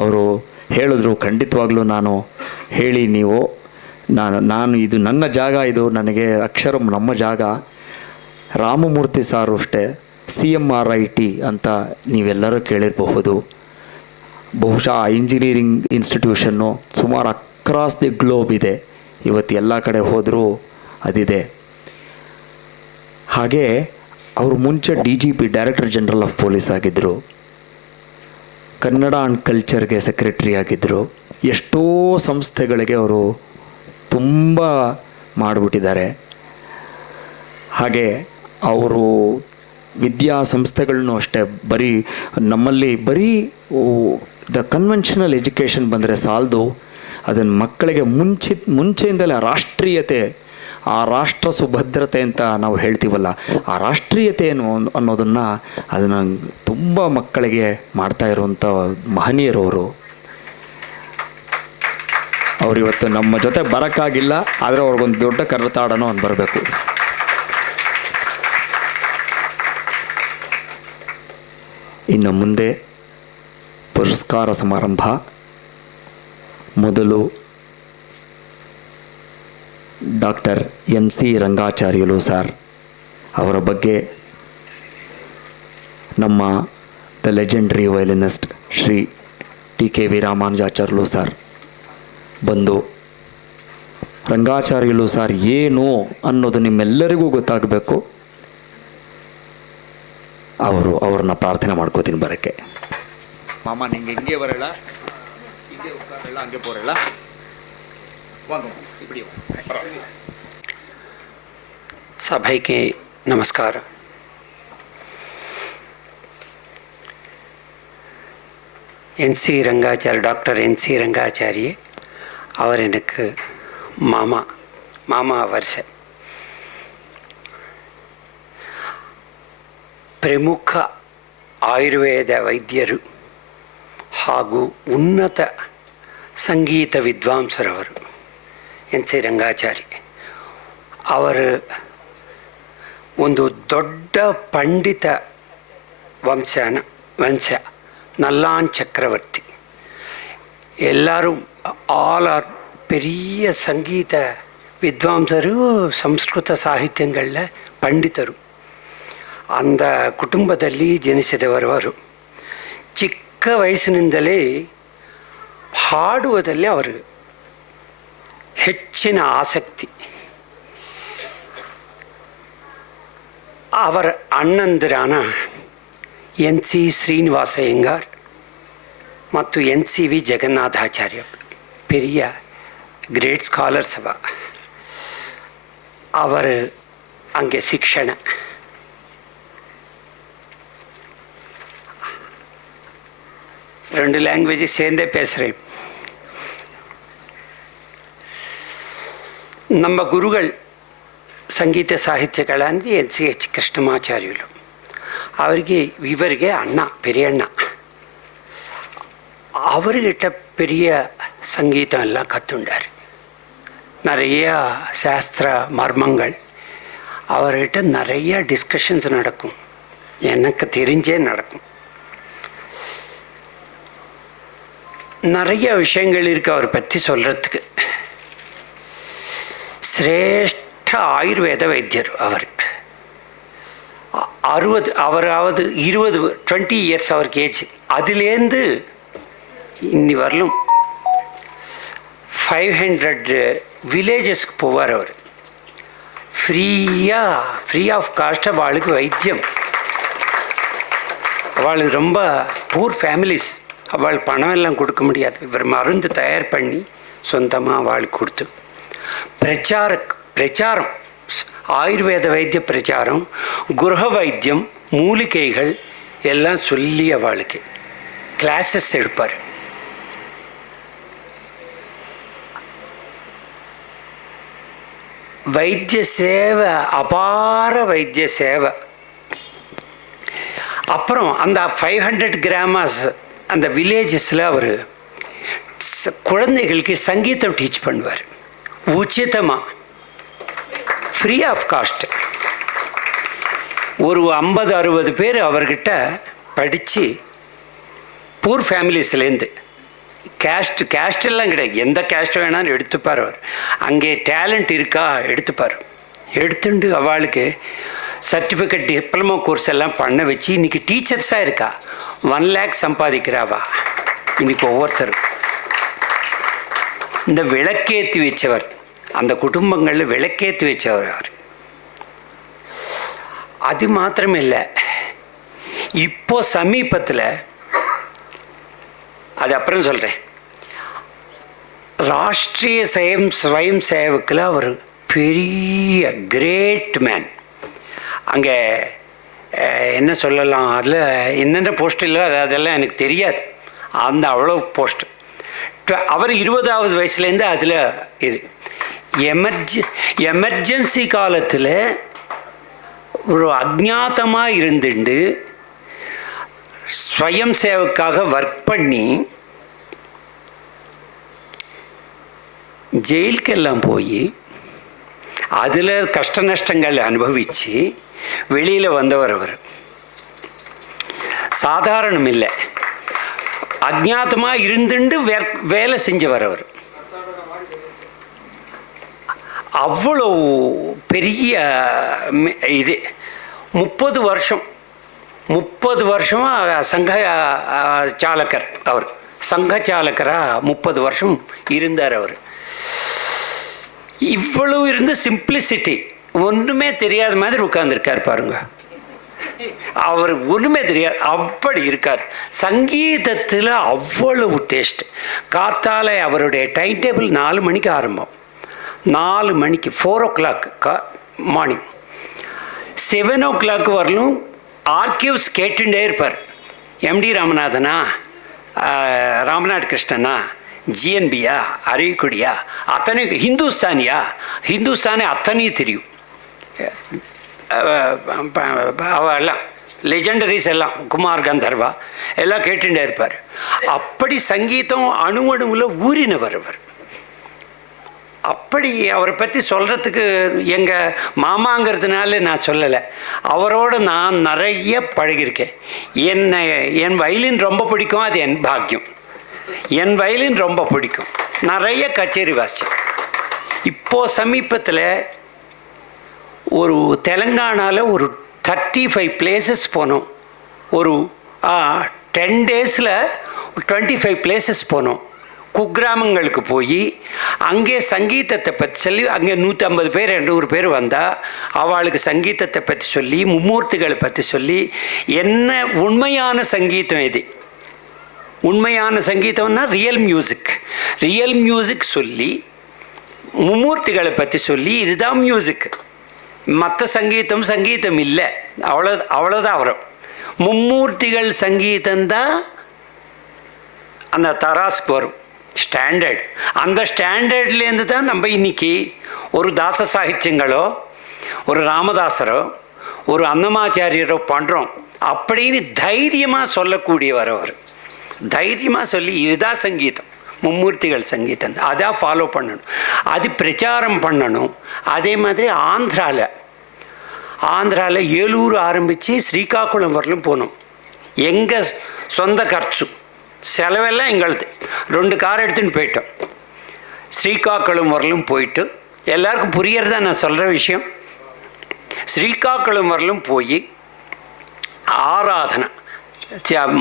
ಅವರು ಹೇಳಿದ್ರು, ಖಂಡಿತವಾಗ್ಲೂ ನಾನು ಹೇಳಿ ನೀವು ನಾನು ಇದು ನನ್ನ ಜಾಗ, ಇದು ನನಗೆ ಅಕ್ಷರಂ ನಮ್ಮ ಜಾಗ. ರಾಮಮೂರ್ತಿ ಸಾರು ಅಷ್ಟೇ CMRIT ಅಂತ ನೀವೆಲ್ಲರೂ ಕೇಳಿರಬಹುದು. ಬಹುಶಃ ಇಂಜಿನಿಯರಿಂಗ್ ಇನ್ಸ್ಟಿಟ್ಯೂಷನ್ನು ಸುಮಾರು ಅಕ್ರಾಸ್ ದಿ ಗ್ಲೋಬ್ ಇದೆ. ಇವತ್ತು ಎಲ್ಲ ಕಡೆ ಹೋದರೂ ಅದಿದೆ. ಹಾಗೆ ಅವರು ಮುಂಚೆ DGP director general of police ಆಗಿದ್ದರು. ಕನ್ನಡ ಆ್ಯಂಡ್ ಕಲ್ಚರ್ಗೆ ಸೆಕ್ರೆಟರಿ ಆಗಿದ್ದರು. ಎಷ್ಟೋ ಸಂಸ್ಥೆಗಳಿಗೆ ಅವರು ತುಂಬ ಮಾಡಿಬಿಟ್ಟಿದ್ದಾರೆ. ಹಾಗೆ ಅವರು ವಿದ್ಯಾಸಂಸ್ಥೆಗಳನ್ನೂ ಅಷ್ಟೇ ನಮ್ಮಲ್ಲಿ ಬರೀ ದ ಕನ್ವೆನ್ಷನಲ್ ಎಜುಕೇಷನ್ ಬಂದರೆ ಸಾಲದು, ಅದನ್ನು ಮಕ್ಕಳಿಗೆ ಮುಂಚೆಯಿಂದಲೇ ರಾಷ್ಟ್ರೀಯತೆ, ಆ ರಾಷ್ಟ್ರ ಸುಭದ್ರತೆ ಅಂತ ನಾವು ಹೇಳ್ತೀವಲ್ಲ, ಆ ರಾಷ್ಟ್ರೀಯತೆ ಅನ್ನೋದನ್ನು ಅದನ್ನು ತುಂಬ ಮಕ್ಕಳಿಗೆ ಮಾಡ್ತಾ ಇರುವಂಥ ಮಹನೀಯರವರು. ಅವರಿವತ್ತು ನಮ್ಮ ಜೊತೆ ಬರೋಕ್ಕಾಗಿಲ್ಲ, ಆದರೆ ಅವ್ರಿಗೊಂದು ದೊಡ್ಡ ಕರತಾಡನೋ ಒಂದು ಬರಬೇಕು. ಇನ್ನು ಮುಂದೆ ಪುರಸ್ಕಾರ ಸಮಾರಂಭ. ಮೊದಲು ಡಾಕ್ಟರ್ NC ರಂಗಾಚಾರ್ಯಲು ಸರ್ ಅವರ ಬಗ್ಗೆ ನಮ್ಮ the legendary violinist Shri TKV Ramanujacharyulu sir ಬಂದು, ರಂಗಾಚಾರ್ಯಲು ಸರ್ ಏನು ಅನ್ನೋದು ನಿಮ್ಮೆಲ್ಲರಿಗೂ ಗೊತ್ತಾಗಬೇಕು. ಅವ್ರನ್ನ ಪ್ರಾರ್ಥನೆ ಮಾಡ್ಕೋತೀನಿ ಬರೋಕ್ಕೆ. ಮಾಮ ನಿಂಗೆ ಹಿಂಗೆ ಬರೋಲ್ಲ, ಹಿಂಗೆ ಉಟ್ಕಾರಲ್ಲ, ಹಂಗೆ போறಲ್ಲ. ಸಭೆಗೆ ನಮಸ್ಕಾರ. டாக்டர் NC ರಂಗಾಚಾರ್ಯ அவர் எனக்கு ಮಾಮ ವರ್ಷ. ಪ್ರಮುಖ ಆಯುರ್ವೇದ ವೈದ್ಯರು ಹಾಗೂ ಉನ್ನತ ಸಂಗೀತ ವಿದ್ವಾಂಸರವರು NC ರಂಗಾಚಾರ್ಯ. ಅವರು ಒಂದು ದೊಡ್ಡ ಪಂಡಿತ ವಂಶ நல்லான் ಚಕ್ರವರ್ತಿ. ಎಲ್ಲರೂ ஆல் பெரிய ಸಂಗೀತ ವಿದ್ವಾಂಸರು, ಸಂಸ್ಕೃತ ಸಾಹಿತ್ಯಗಳ ಪಂಡಿತರು. ಅಂದ ಕುಟುಂಬದಲ್ಲಿ ಜನಿಸಿದವರು ಅವರು. ಚಿಕ್ಕ ವಯಸ್ಸಿನಿಂದಲೇ ಹಾಡುವುದಲ್ಲಿ ಅವರು ಹೆಚ್ಚಿನ ಆಸಕ್ತಿ. ಅವರ ಅಣ್ಣಂದಿರಾನ NC ಶ್ರೀನಿವಾಸ ಅಯ್ಯಂಗಾರ್ ಮತ್ತು NCV ಜಗನ್ನಾಥಾಚಾರ್ಯ பெரிய ಗ್ರೇಟ್ ಸ್ಕಾಲರ್ಸ್ ಅವರು அங்கே ಶಿಕ್ಷಣ. ரெண்டு லாங்குவேஜ் சேர்ந்தே பேசுகிறேன். ನಮ್ಮ ಗುರುಗಳು ಸಂಗೀತ ಸಾಹಿತ್ಯಗಳಂದ್ರೆ NCH ಕೃಷ್ಣಮಾಚಾರ್ಯರು. ಇವರಿಗೆ ಅಣ್ಣ, பெரியಣ್ಣ. அவர்கிட்ட பெரிய சங்கீதம் எல்லாம் கற்றுண்டார். நிறைய சாஸ்திர மர்மங்கள் அவர்கிட்ட நிறைய டிஸ்கஷன்ஸ் நடக்கும். எனக்கு தெரிஞ்சே நடக்கும். நிறைய விஷயங்கள் இருக்குது அவர் பற்றி சொல்கிறதுக்கு. சிரேஷ்ட ஆயுர்வேத வைத்தியர் அவர். 20 இயர்ஸ் அவருக்கு ஏஜ். அதுலேருந்து இன்னி வரலும் 500 வில்லேஜஸ்க்கு போவார் அவர். ஃப்ரீ ஆஃப் காஸ்ட் அவளுக்கு வைத்தியம். அவளுக்கு ரொம்ப பூர் ஃபேமிலிஸ், அவள் பணம் எல்லாம் கொடுக்க முடியாது. இவர் மருந்து தயார் பண்ணி சொந்தமாக அவளுக்கு கொடுத்து பிரச்சாரம் ஆயுர்வேத வைத்திய பிரச்சாரம், குருஹ வைத்தியம், மூலிகைகள் எல்லாம் சொல்லி அவளுக்கு கிளாஸஸ் எடுப்பார். வைத்திய சேவை, அபார வைத்திய சேவை. அப்புறம் அந்த 500 கிராமஸ் அந்த வில்லேஜஸில் அவர் குழந்தைகளுக்கு சங்கீதம் டீச் பண்ணுவார் உச்சிதமாக, ஃப்ரீ ஆஃப் காஸ்ட். ஒரு 50-60 பேர் அவர்கிட்ட படித்து பூர் ஃபேமிலிஸ்லேருந்து, கேஸ்டெல்லாம் கிடையாது, எந்த கேஸ்ட் வேணாலும் எடுத்துப்பார் அவர். அங்கே டேலண்ட் இருக்கா எடுத்துப்பார். எடுத்துட்டு அவளுக்கு சர்டிஃபிகேட் டிப்ளமோ கோர்ஸ் எல்லாம் பண்ண வச்சு இன்றைக்கி டீச்சர்ஸாக இருக்கா. 1 lakh சம்பாதிக்கிறாவா இன்றைக்கி ஒவ்வொருத்தரும். இந்த விளக்கேற்றி வச்சவர், அந்த குடும்பங்களில் விளக்கேற்றி வச்சவர் அவர். அது மாத்திரமில்லை, இப்போ சமீபத்தில், அது அப்புறம் சொல்கிறேன், ராஷ்ட்ரிய ஸ்வயம் சேவக்கில் அவர் பெரிய கிரேட் மேன். அங்கே என்ன சொல்லலாம், அதில் என்னென்ன போஸ்ட் இல்லை அதெல்லாம் எனக்கு தெரியாது, அந்த அவ்வளோ போஸ்ட். அவர் 20வது வயசுலேருந்து அதில் இது எமர்ஜென்சி காலத்தில் ஒரு அஜ்ஞாதமாக இருந்துட்டு ஸ்வயம் சேவக்காக ஒர்க் பண்ணி ஜெயிலுக்கெல்லாம் போய் அதில் கஷ்ட நஷ்டங்கள் அனுபவித்து வெளியில் வந்தவர் அவர். சாதாரணம் இல்லை, அஜ்ஞாதமாக இருந்துட்டு வேலை செஞ்சவர் அவர். அவ்வளோ பெரிய இது 30 வருஷமாக சங்க சாலக்கர் அவர். சங்க சாலக்கராக 30 வருஷம் இருந்தார் அவர். இவ்வளவு இருந்து சிம்பிளிசிட்டி, ஒன்றுமே தெரியாத மாதிரி உட்கார்ந்துருக்கார் பாருங்க. அவர் ஒன்றுமே தெரியாது, அப்படி இருக்கார். சங்கீதத்தில் அவ்வளவு டேஸ்ட். காத்தால அவருடைய டைம் டேபிள் 4 மணிக்கு ஆரம்பம். 4 மணிக்கு 4 o'clock மார்னிங், 7 o'clock வரலும் ஆர்கியூஸ் கேட்டுட்டே இருப்பார். எம்டி ராமநாதனா, ராமநாத் கிருஷ்ணனா, ஜிஎன்பியா, அரியக்குடியா, அத்தனையும் ஹிந்துஸ்தானே அத்தனையும் தெரியும். அவெல்லாம் லெஜெண்டரிஸ் எல்லாம், குமார் கந்தர்வா எல்லாம் கேட்டுட்டே இருப்பார். அப்படி சங்கீதம் அணுவணுவில் ஊறினவர் அவர். அப்படி அவரை பற்றி சொல்கிறதுக்கு எங்கள் மாமாங்கிறதுனால நான் சொல்லலை, அவரோடு நான் நிறைய பழகியிருக்கேன். என் வயலின் ரொம்ப பிடிக்கும், அது என் பாக்கியம். என் வயலின் ரொம்ப பிடிக்கும், நிறைய கச்சேரி வாசித்தேன். இப்போது சமீபத்தில் ஒரு தெலுங்கானாவில் ஒரு 35 places போனோம். ஒரு 10 daysல 25 places போனோம். குக்கிராமங்களுக்கு போய் அங்கே சங்கீதத்தை பற்றி சொல்லி, அங்கே 150 பேர் 200 பேர் வந்தால் அவளுக்கு சங்கீதத்தை பற்றி சொல்லி, மும்மூர்த்திகளை பற்றி சொல்லி, என்ன உண்மையான சங்கீதம் எது, உண்மையான சங்கீதம்னா ரியல் மியூசிக் சொல்லி, மும்மூர்த்திகளை பற்றி சொல்லி, இதுதான் மியூசிக், மற்ற சங்கீதம் இல்லை, அவ்வளோதான் வரும். மும்மூர்த்திகள் சங்கீதந்தான் அந்த தராசுக்கு வரும், ஸ்டாண்டர்ட். அந்த ஸ்டாண்டர்ட்லேருந்து தான் நம்ம இன்னைக்கு ஒரு தாச சாகித்யங்களோ, ஒரு ராமதாசரோ, ஒரு அன்னமாச்சாரியரோ பண்ணுறோம் அப்படின்னு தைரியமாக சொல்லக்கூடியவர் அவர். தைரியமாக சொல்லி இதுதான் சங்கீதம், மும்மூர்த்திகள் சங்கீதம், அதான் ஃபாலோ பண்ணணும், அது பிரச்சாரம் பண்ணணும். அதே மாதிரி ஆந்திராவில் ஏலூர் ஆரம்பித்து ஸ்ரீகாக்குளம் வரலும் போனோம். எங்கள் சொந்த கர்ச்சு, செலவெல்லாம் எங்களது. 2 கார் எடுத்துன்னு போயிட்டோம். ஸ்ரீகாக்குளம் வரலும் போயிட்டு, எல்லாருக்கும் புரியறதா நான் சொல்கிற விஷயம். ஸ்ரீகாக்குளம் வரலும் போய் ஆராதனை,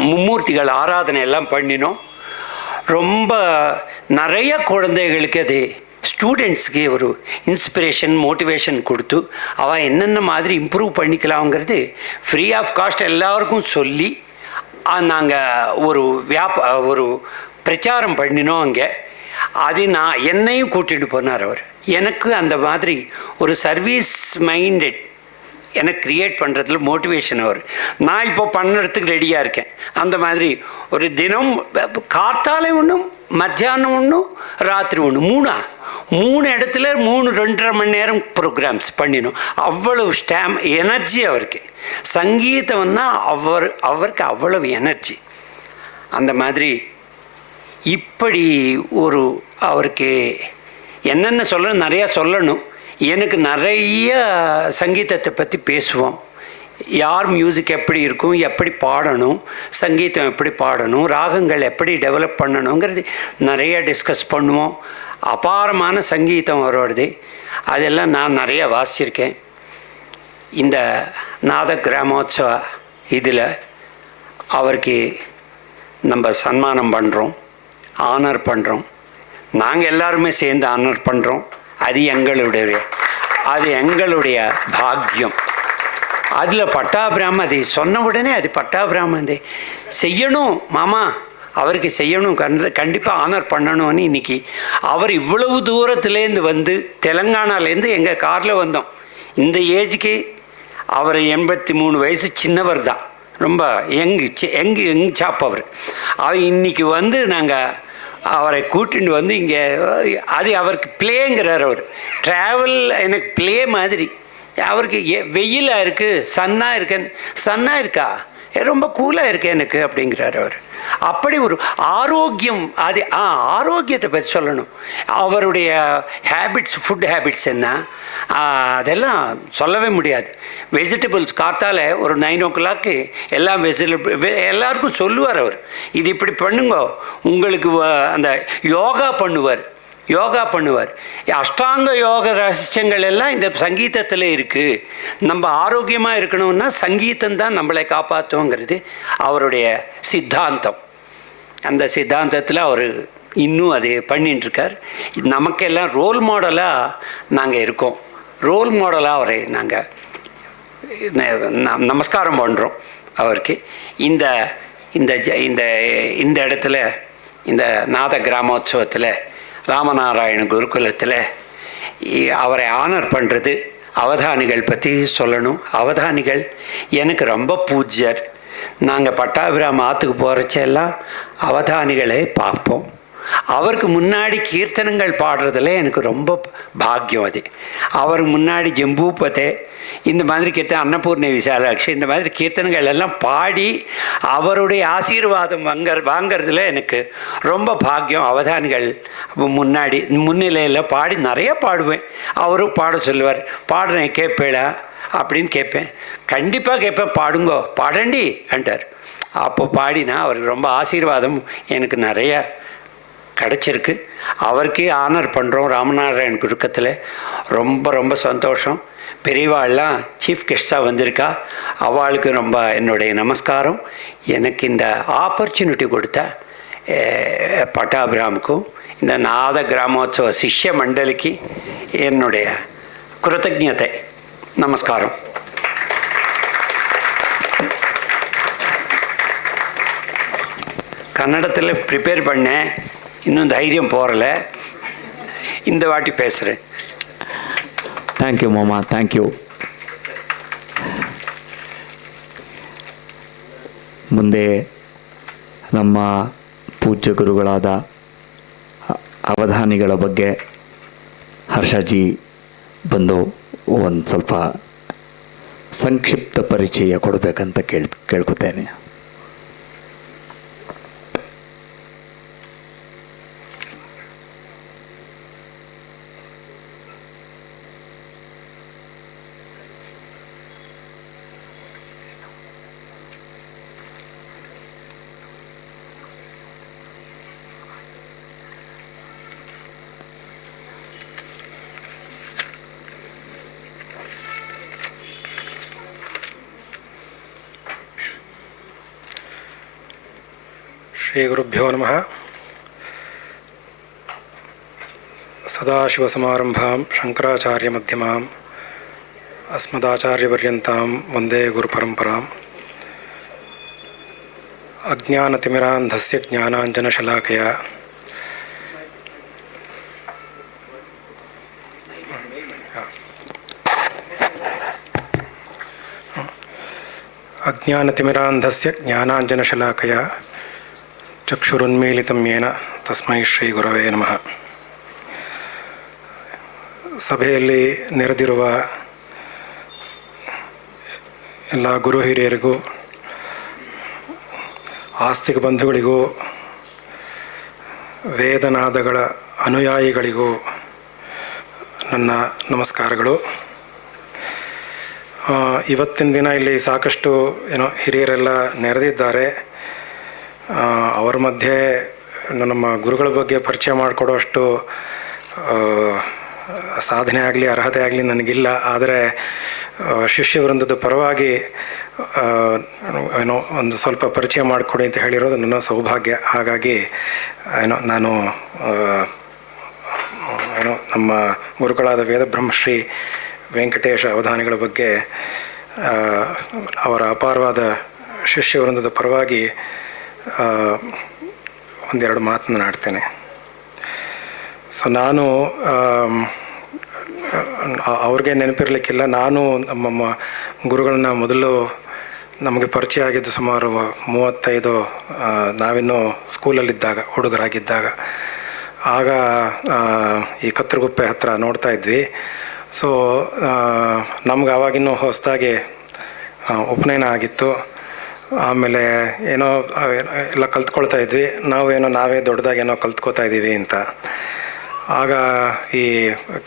மும்மூர்த்திகள் ஆராதனை எல்லாம் பண்ணினோம். ரொம்ப நிறைய குழந்தைகளுக்கு அது ஸ்டூடெண்ட்ஸுக்கு ஒரு இன்ஸ்பிரேஷன், மோட்டிவேஷன் கொடுத்து அவள் என்னென்ன மாதிரி இம்ப்ரூவ் பண்ணிக்கலாங்கிறது ஃப்ரீ ஆஃப் காஸ்ட் எல்லாருக்கும் சொல்லி நாங்கள் ஒரு பிரச்சாரம் பண்ணினோம் அங்கே. அது என்னையும் கூட்டிகிட்டு போனார் அவர். எனக்கு அந்த மாதிரி ஒரு சர்வீஸ் மைண்டட் எனக்கு க்ரியேட் பண்ணுறதுல மோட்டிவேஷன் அவர். நான் இப்போ பண்ணுறதுக்கு ரெடியாக இருக்கேன். அந்த மாதிரி ஒரு தினம் காத்தாலே ஒன்றும், மத்தியானம் ஒன்றும், ராத்திரி ஒன்று, 3 இடத்துல 2.5 மணி நேரம் ப்ரோக்ராம்ஸ் பண்ணினோம். அவ்வளவு எனர்ஜி அவருக்கு. சங்கீதம்னா அவருக்கு அவ்வளவு எனர்ஜி. அந்த மாதிரி இப்படி ஒரு அவருக்கு என்னென்ன சொல்லணும் நிறையா சொல்லணும். எனக்கு நிறைய சங்கீதத்தை பற்றி பேசுவோம். யார் மியூசிக் எப்படி இருக்கும், எப்படி பாடணும், சங்கீதம் எப்படி பாடணும், ராகங்கள் எப்படி டெவலப் பண்ணணுங்கிறது நிறைய டிஸ்கஸ் பண்ணுவோம். அபாரமான சங்கீதம் அவரோடது. அதெல்லாம் நான் நிறைய வாசிச்சிருக்கேன். இந்த நாத கிராமோத்சவ இதில் அவருக்கு நம்ம சன்மானம் பண்ணுறோம், ஆனர் பண்ணுறோம். நாங்கள் எல்லாருமே சேர்ந்து ஆனர் பண்ணுறோம். அது எங்களுடைய பாக்கியம். அதில் பட்டாபிராம அதை சொன்ன உடனே அது பட்டாபிராம அதை செய்யணும் மாமா, அவருக்கு செய்யணும், கண்டிப்பாக ஆனர் பண்ணணும்னு இன்றைக்கி அவர் இவ்வளவு தூரத்துலேருந்து வந்து தெலுங்கானாலேருந்து எங்கள் காரில் வந்தோம். இந்த ஏஜுக்கு அவர் 83 வயசு, சின்னவர் தான், ரொம்ப யங் சாப் அவர். இன்றைக்கி வந்து நாங்கள் அவரை கூட்டிட்டு வந்து இங்கே அது அவருக்கு பிளேங்கிறார். அவர் ட்ராவல் எனக்கு பிளே மாதிரி. அவருக்கு வெயிலாக இருக்குது, சன்னாக இருக்கா, ரொம்ப கூலாக இருக்கு எனக்கு அப்படிங்கிறார் அவர். அப்படி ஒரு ஆரோக்கியம். அது ஆரோக்கியத்தை பற்றி சொல்லணும். அவருடைய ஹேபிட்ஸ், ஃபுட் ஹேபிட்ஸ் என்ன, அதெல்லாம் சொல்லவே முடியாது. வெஜிடபிள்ஸ் காத்தால் ஒரு 9 o'clock எல்லாம் எல்லாருக்கும் சொல்லுவார் அவர். இது இப்படி பண்ணுங்க, உங்களுக்கு அந்த யோகா பண்ணுவார். அஷ்டாங்க யோக ரகசியங்கள் எல்லாம் இந்த சங்கீதத்தில் இருக்குது. நம்ம ஆரோக்கியமாக இருக்கணும்னா சங்கீதம் தான் நம்மளை காப்பாற்றுவோங்கிறது அவருடைய சித்தாந்தம். அந்த சித்தாந்தத்தில் அவர் இன்னும் அது பண்ணிட்டுருக்கார். நமக்கெல்லாம் ரோல் மாடலாக நாங்கள் இருக்கோம். ரோல் மாடலாக அவரை நாங்கள் நமஸ்காரம் பண்ணுறோம் அவருக்கு. இந்த இந்த இந்த இந்த இடத்துல இந்த நாத கிராமோத்சவத்தில் ராமநாராயண குருகுலத்தில் அவரை ஆனர் பண்ணுறது, அவதானிகள் பற்றி சொல்லணும். அவதானிகள் எனக்கு ரொம்ப பூஜ்யர். நாங்கள் பட்டாபிராம ஆற்றுக்கு போகிறச்செல்லாம் அவதானிகளை பார்ப்போம். அவருக்கு முன்னாடி கீர்த்தனங்கள் பாடுறதுல எனக்கு ரொம்ப பாக்கியம். அது அவருக்கு முன்னாடி ஜம்பூபதே இந்த மாதிரி கீர்த்தனை, அன்னபூர்ணி விசாலாட்சி இந்த மாதிரி கீர்த்தனங்கள் எல்லாம் பாடி அவருடைய ஆசீர்வாதம் வாங்கிறதுல எனக்கு ரொம்ப பாக்கியம். அவதானிகள் முன்னிலையில் பாடி நிறைய பாடுவேன். அவரும் பாட சொல்லுவார். பாடுறேன் கேட்பேடா அப்படின்னு கேட்பேன். கண்டிப்பாக கேட்பேன், பாடுங்கோ பாடண்டி அண்டார். அப்போ பாடினா அவருக்கு ரொம்ப ஆசீர்வாதம் எனக்கு நிறைய கிடச்சிருக்கு. அவருக்கே ஆனர் பண்ணுறோம் ராமநாராயண் குருக்கத்தில். ரொம்ப ரொம்ப சந்தோஷம். பெரியவாள்லாம் சீஃப் கெஸ்டாக வந்திருக்கா, அவளுக்கு ரொம்ப என்னுடைய நமஸ்காரம். எனக்கு இந்த ஆப்பர்ச்சுனிட்டி கொடுத்த பட்டாபிராமுக்கும் இந்த நாத கிராமோத்சவ சிஷ்ய மண்டலிக்கு என்னுடைய கிருத்தஜ்ஞதை, நமஸ்காரம். கன்னடத்தில் ப்ரிப்பேர் பண்ணேன், இன்னும் தைரியம் போகலை. இந்த வாட்டி பேசுகிறேன். ಥ್ಯಾಂಕ್ ಯು ಮಾಮ, ಥ್ಯಾಂಕ್ ಯು. ಮುಂದೆ ನಮ್ಮ ಪೂಜ್ಯ ಗುರುಗಳಾದ ಅವಧಾನಿಗಳ ಬಗ್ಗೆ ಹರ್ಷಜಿ ಬಂದು ಒಂದು ಸ್ವಲ್ಪ ಸಂಕ್ಷಿಪ್ತ ಪರಿಚಯ ಕೊಡಬೇಕಂತ ಕೇಳ್ಕೊತೇನೆ. ಶ್ರೀಗುರುಭ್ಯೋ ನಮಃ. ಸದಾಶಿವಸಮಾರಂಭಾಂ ಶಂಕರಾಚಾರ್ಯಮಧ್ಯಮಾಂ ಅಸ್ಮದಾಚಾರ್ಯಪರ್ಯಂತಾಂ ವಂದೇ ಗುರುಪರಂಪರಾಂ. ಅಜ್ಞಾನತಿಮಿರಾಂಧಸ್ಯ ಜ್ಞಾನಾಂಜನಶಲಾಕಯ ಅಜ್ಞಾನತಿಮಿರಾಂಧಸ್ಯ ಜ್ಞಾನಾಂಜನಶಲಾಕಯ ಚಕ್ಷುರುನ್ಮೀಲಿತಂ ಯೇನ ತಸ್ಮೈ ಶ್ರೀ ಗುರವೇ ನಮಃ. ಸಭೆಯಲ್ಲಿ ನೆರೆದಿರುವ ಎಲ್ಲ ಗುರು ಹಿರಿಯರಿಗೂ, ಆಸ್ತಿಕ ಬಂಧುಗಳಿಗೂ ವೇದನಾದಗಳ ಅನುಯಾಯಿಗಳಿಗೂ ನನ್ನ ನಮಸ್ಕಾರಗಳು. ಇವತ್ತಿನ ದಿನ ಇಲ್ಲಿ ಸಾಕಷ್ಟು ಹಿರಿಯರೆಲ್ಲ ನೆರೆದಿದ್ದಾರೆ. ಅವರ ಮಧ್ಯೆ ನಮ್ಮ ಗುರುಗಳ ಬಗ್ಗೆ ಪರಿಚಯ ಮಾಡಿಕೊಡುವಷ್ಟು ಸಾಧನೆ ಆಗಲಿ ಅರ್ಹತೆ ಆಗಲಿ ನನಗಿಲ್ಲ. ಆದರೆ ಶಿಷ್ಯವೃಂದದ ಪರವಾಗಿ ಒಂದು ಸ್ವಲ್ಪ ಪರಿಚಯ ಮಾಡಿಕೊಡಿ ಅಂತ ಹೇಳಿರೋದು ನನ್ನ ಸೌಭಾಗ್ಯ. ಹಾಗಾಗಿ ನಾನು ನಮ್ಮ ಗುರುಗಳಾದ ವೇದಬ್ರಹ್ಮಶ್ರೀ ವೆಂಕಟೇಶ ಅವಧಾನಿಗಳ ಬಗ್ಗೆ ಅವರ ಅಪಾರವಾದ ಶಿಷ್ಯವೃಂದದ ಪರವಾಗಿ ಒಂದೆರಡು ಮಾತನಾಡ್ತೇನೆ. ಸೊ ನಾನು ಅವ್ರಿಗೆ ನೆನಪಿರಲಿಕ್ಕಿಲ್ಲ. ನಾನು ನಮ್ಮ ಗುರುಗಳನ್ನ ಮೊದಲು ನಮಗೆ ಪರಿಚಯ ಆಗಿದ್ದು ಸುಮಾರು 35 ನಾವಿನ್ನೂ ಸ್ಕೂಲಲ್ಲಿದ್ದಾಗ, ಹುಡುಗರಾಗಿದ್ದಾಗ. ಆಗ ಈ ಕತ್ತರಗುಪ್ಪೆ ಹತ್ರ ನೋಡ್ತಾ ಇದ್ವಿ. ಸೊ ನಮ್ಗೆ ಆವಾಗಿನ್ನೂ ಹೊಸದಾಗಿ ಉಪನಯನ ಆಗಿತ್ತು. ಆಮೇಲೆ ಎಲ್ಲ ಕಲ್ತ್ಕೊಳ್ತಾ ಇದ್ವಿ. ನಾವೇ ದೊಡ್ಡದಾಗಿ ಕಲ್ತ್ಕೋತಾ ಇದ್ದೀವಿ ಅಂತ. ಆಗ ಈ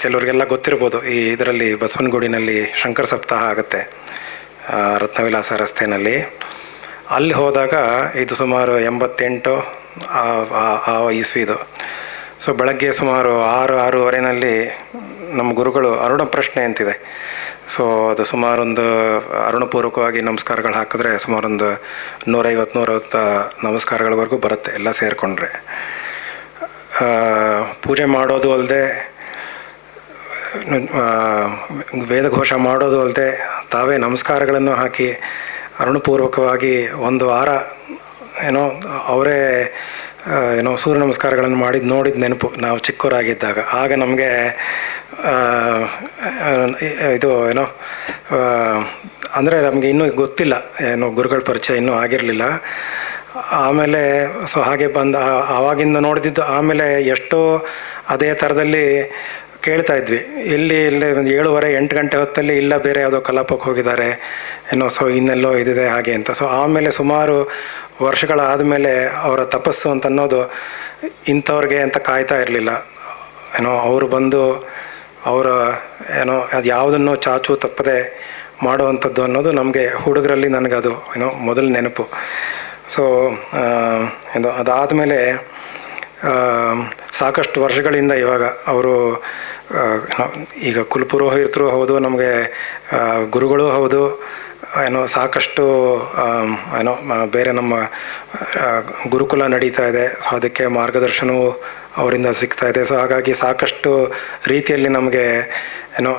ಕೆಲವ್ರಿಗೆಲ್ಲ ಗೊತ್ತಿರ್ಬೋದು, ಈ ಇದರಲ್ಲಿ ಬಸವನಗುಡಿನಲ್ಲಿ ಶಂಕರ ಸಪ್ತಾಹ ಆಗುತ್ತೆ ರತ್ನವಿಲಾಸ ರಸ್ತೆಯಲ್ಲಿ. ಅಲ್ಲಿ ಹೋದಾಗ ಇದು ಸುಮಾರು 88 ಆ ಇಸ್ವಿದು. ಸೊ ಬೆಳಗ್ಗೆ ಸುಮಾರು 6-6:30ನಲ್ಲಿ ನಮ್ಮ ಗುರುಗಳು ಅರುಣ ಪ್ರಶ್ನೆ ಅಂತಿದೆ. ಸೊ ಅದು ಸುಮಾರೊಂದು ಅರುಣಪೂರ್ವಕವಾಗಿ ನಮಸ್ಕಾರಗಳು ಹಾಕಿದ್ರೆ ಸುಮಾರೊಂದು 150-160 ನಮಸ್ಕಾರಗಳವರೆಗೂ ಬರುತ್ತೆ ಎಲ್ಲ ಸೇರಿಕೊಂಡ್ರೆ. ಪೂಜೆ ಮಾಡೋದು ಅಲ್ಲದೆ, ವೇದಘೋಷ ಮಾಡೋದು ಅಲ್ಲದೆ ತಾವೇ ನಮಸ್ಕಾರಗಳನ್ನು ಹಾಕಿ ಅರುಣಪೂರ್ವಕವಾಗಿ ಒಂದು ವಾರ ಅವರೇ ಸೂರ್ಯ ನಮಸ್ಕಾರಗಳನ್ನು ನೋಡಿದ ನೆನಪು ನಾವು ಚಿಕ್ಕವರಾಗಿದ್ದಾಗ. ಆಗ ನಮಗೆ ಇದು ಅಂದರೆ ನಮಗೆ ಇನ್ನೂ ಗೊತ್ತಿಲ್ಲ, ಗುರುಗಳ ಪರಿಚಯ ಇನ್ನೂ ಆಗಿರಲಿಲ್ಲ. ಆಮೇಲೆ ಸೊ ಹಾಗೆ ಆವಾಗಿಂದ ನೋಡಿದ್ದು. ಆಮೇಲೆ ಎಷ್ಟೋ ಅದೇ ಥರದಲ್ಲಿ ಕೇಳ್ತಾ ಇದ್ವಿ. ಇಲ್ಲಿ 7:30-8 ಗಂಟೆ ಹೊತ್ತಲ್ಲಿ ಇಲ್ಲ ಬೇರೆ ಯಾವುದೋ ಕಲಾಪಕ್ಕೆ ಹೋಗಿದ್ದಾರೆ ಸೊ ಇನ್ನೆಲ್ಲೋ ಇದಿದೆ ಹಾಗೆ ಅಂತ. ಸೊ ಆಮೇಲೆ ಸುಮಾರು ವರ್ಷಗಳಾದಮೇಲೆ ಅವರ ತಪಸ್ಸು ಅಂತ ಅನ್ನೋದು ಇಂಥವ್ರಿಗೆ ಅಂತ ಕಾಯ್ತಾ ಇರಲಿಲ್ಲ. ಅವರು ಬಂದು ಅವರ ಅದು ಯಾವುದನ್ನು ಚಾಚು ತಪ್ಪದೆ ಮಾಡುವಂಥದ್ದು ಅನ್ನೋದು ನಮಗೆ ಹುಡುಗರಲ್ಲಿ ನನಗದು ಮೊದಲು ನೆನಪು. ಸೊ ಅದಾದಮೇಲೆ ಸಾಕಷ್ಟು ವರ್ಷಗಳಿಂದ ಇವಾಗ ಅವರು ಈಗ ಕುಲಪುರೋಹಿತರು ಹೌದು, ನಮಗೆ ಗುರುಗಳು ಹೌದು. ಸಾಕಷ್ಟು ಬೇರೆ ನಮ್ಮ ಗುರುಕುಲ ನಡೀತಾ ಇದೆ. ಸೊ ಅದಕ್ಕೆ ಮಾರ್ಗದರ್ಶನವೂ ಅವರಿಂದ ಸಿಗ್ತಾ ಇದೆ. ಸೊ ಹಾಗಾಗಿ ಸಾಕಷ್ಟು ರೀತಿಯಲ್ಲಿ ನಮಗೆ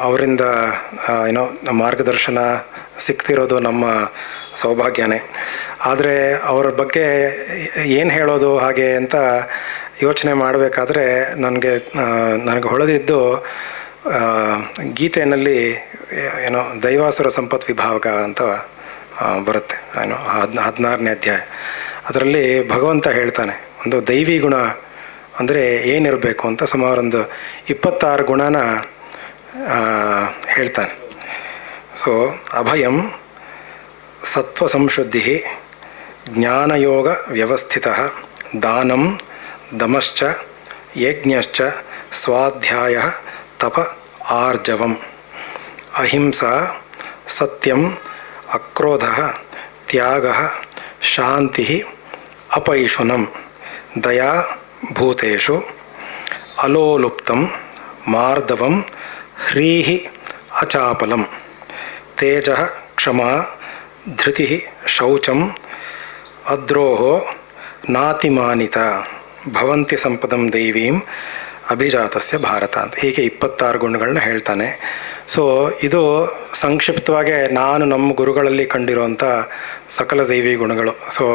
ಅವರಿಂದ ಮಾರ್ಗದರ್ಶನ ಸಿಗ್ತಿರೋದು ನಮ್ಮ ಸೌಭಾಗ್ಯನೇ. ಆದರೆ ಅವರ ಬಗ್ಗೆ ಏನು ಹೇಳೋದು ಹಾಗೆ ಅಂತ ಯೋಚನೆ ಮಾಡಬೇಕಾದ್ರೆ ನನಗೆ ಹೊಳೆದಿದ್ದು ಗೀತೆಯಲ್ಲಿ ದೈವಾಸುರ ಸಂಪತ್ ವಿಭಾಗ ಅಂತ ಬರುತ್ತೆ 16ನೇ ಅಧ್ಯಾಯ. ಅದರಲ್ಲಿ ಭಗವಂತ ಹೇಳ್ತಾನೆ, ಒಂದು ದೈವಿ ಗುಣ ಅಂದರೆ ಏನಿರಬೇಕು ಅಂತ ಸುಮಾರೊಂದು 26 ಗುಣನ ಹೇಳ್ತಾನೆ. ಸೊ ಅಭಯಂ ಸತ್ವ ಸಂಶುದ್ಧಿ, ಜ್ಞಾನಯೋಗ ವ್ಯವಸ್ಥಿತ, ದಾನಂ ದಮಶ್ಚ, ಯಜ್ಞಶ್ಚ, ಸ್ವಾಧ್ಯಾಯ, ತಪ ಆರ್ಜವಂ, ಅಹಿಂಸಾ, ಸತ್ಯಂ, ಅಕ್ರೋಧ, ತ್ಯಾಗ, ಶಾಂತಿ, ಅಪೈಶುನಂ, ದಯಾ ಭೂತೇಷು, ಅಲೋಲುಪ್ತಂ, ಮಾರ್ದವಂ, ಹ್ರೀಹಿ ಅಚಾಪಲಂ, ತೇಜ, ಕ್ಷಮಾ, ಧೃತಿ, ಶೌಚಂ, ಅದ್ರೋಹೋ, ನಾತಿಮಾನಿತ, ಭವಂತಿ ಸಂಪದಂ ದೈವೀಂ ಅಭಿಜಾತಸ್ಯ ಭಾರತ ಅಂತ. ಹೀಗೆ 26 ಗುಣಗಳನ್ನ ಹೇಳ್ತಾನೆ. ಸೊ ಇದು ಸಂಕ್ಷಿಪ್ತವಾಗಿ ನಾನು ನಮ್ಮ ಗುರುಗಳಲ್ಲಿ ಕಂಡಿರುವಂಥ ಸಕಲ ದೈವಿ ಗುಣಗಳು. ಸೊ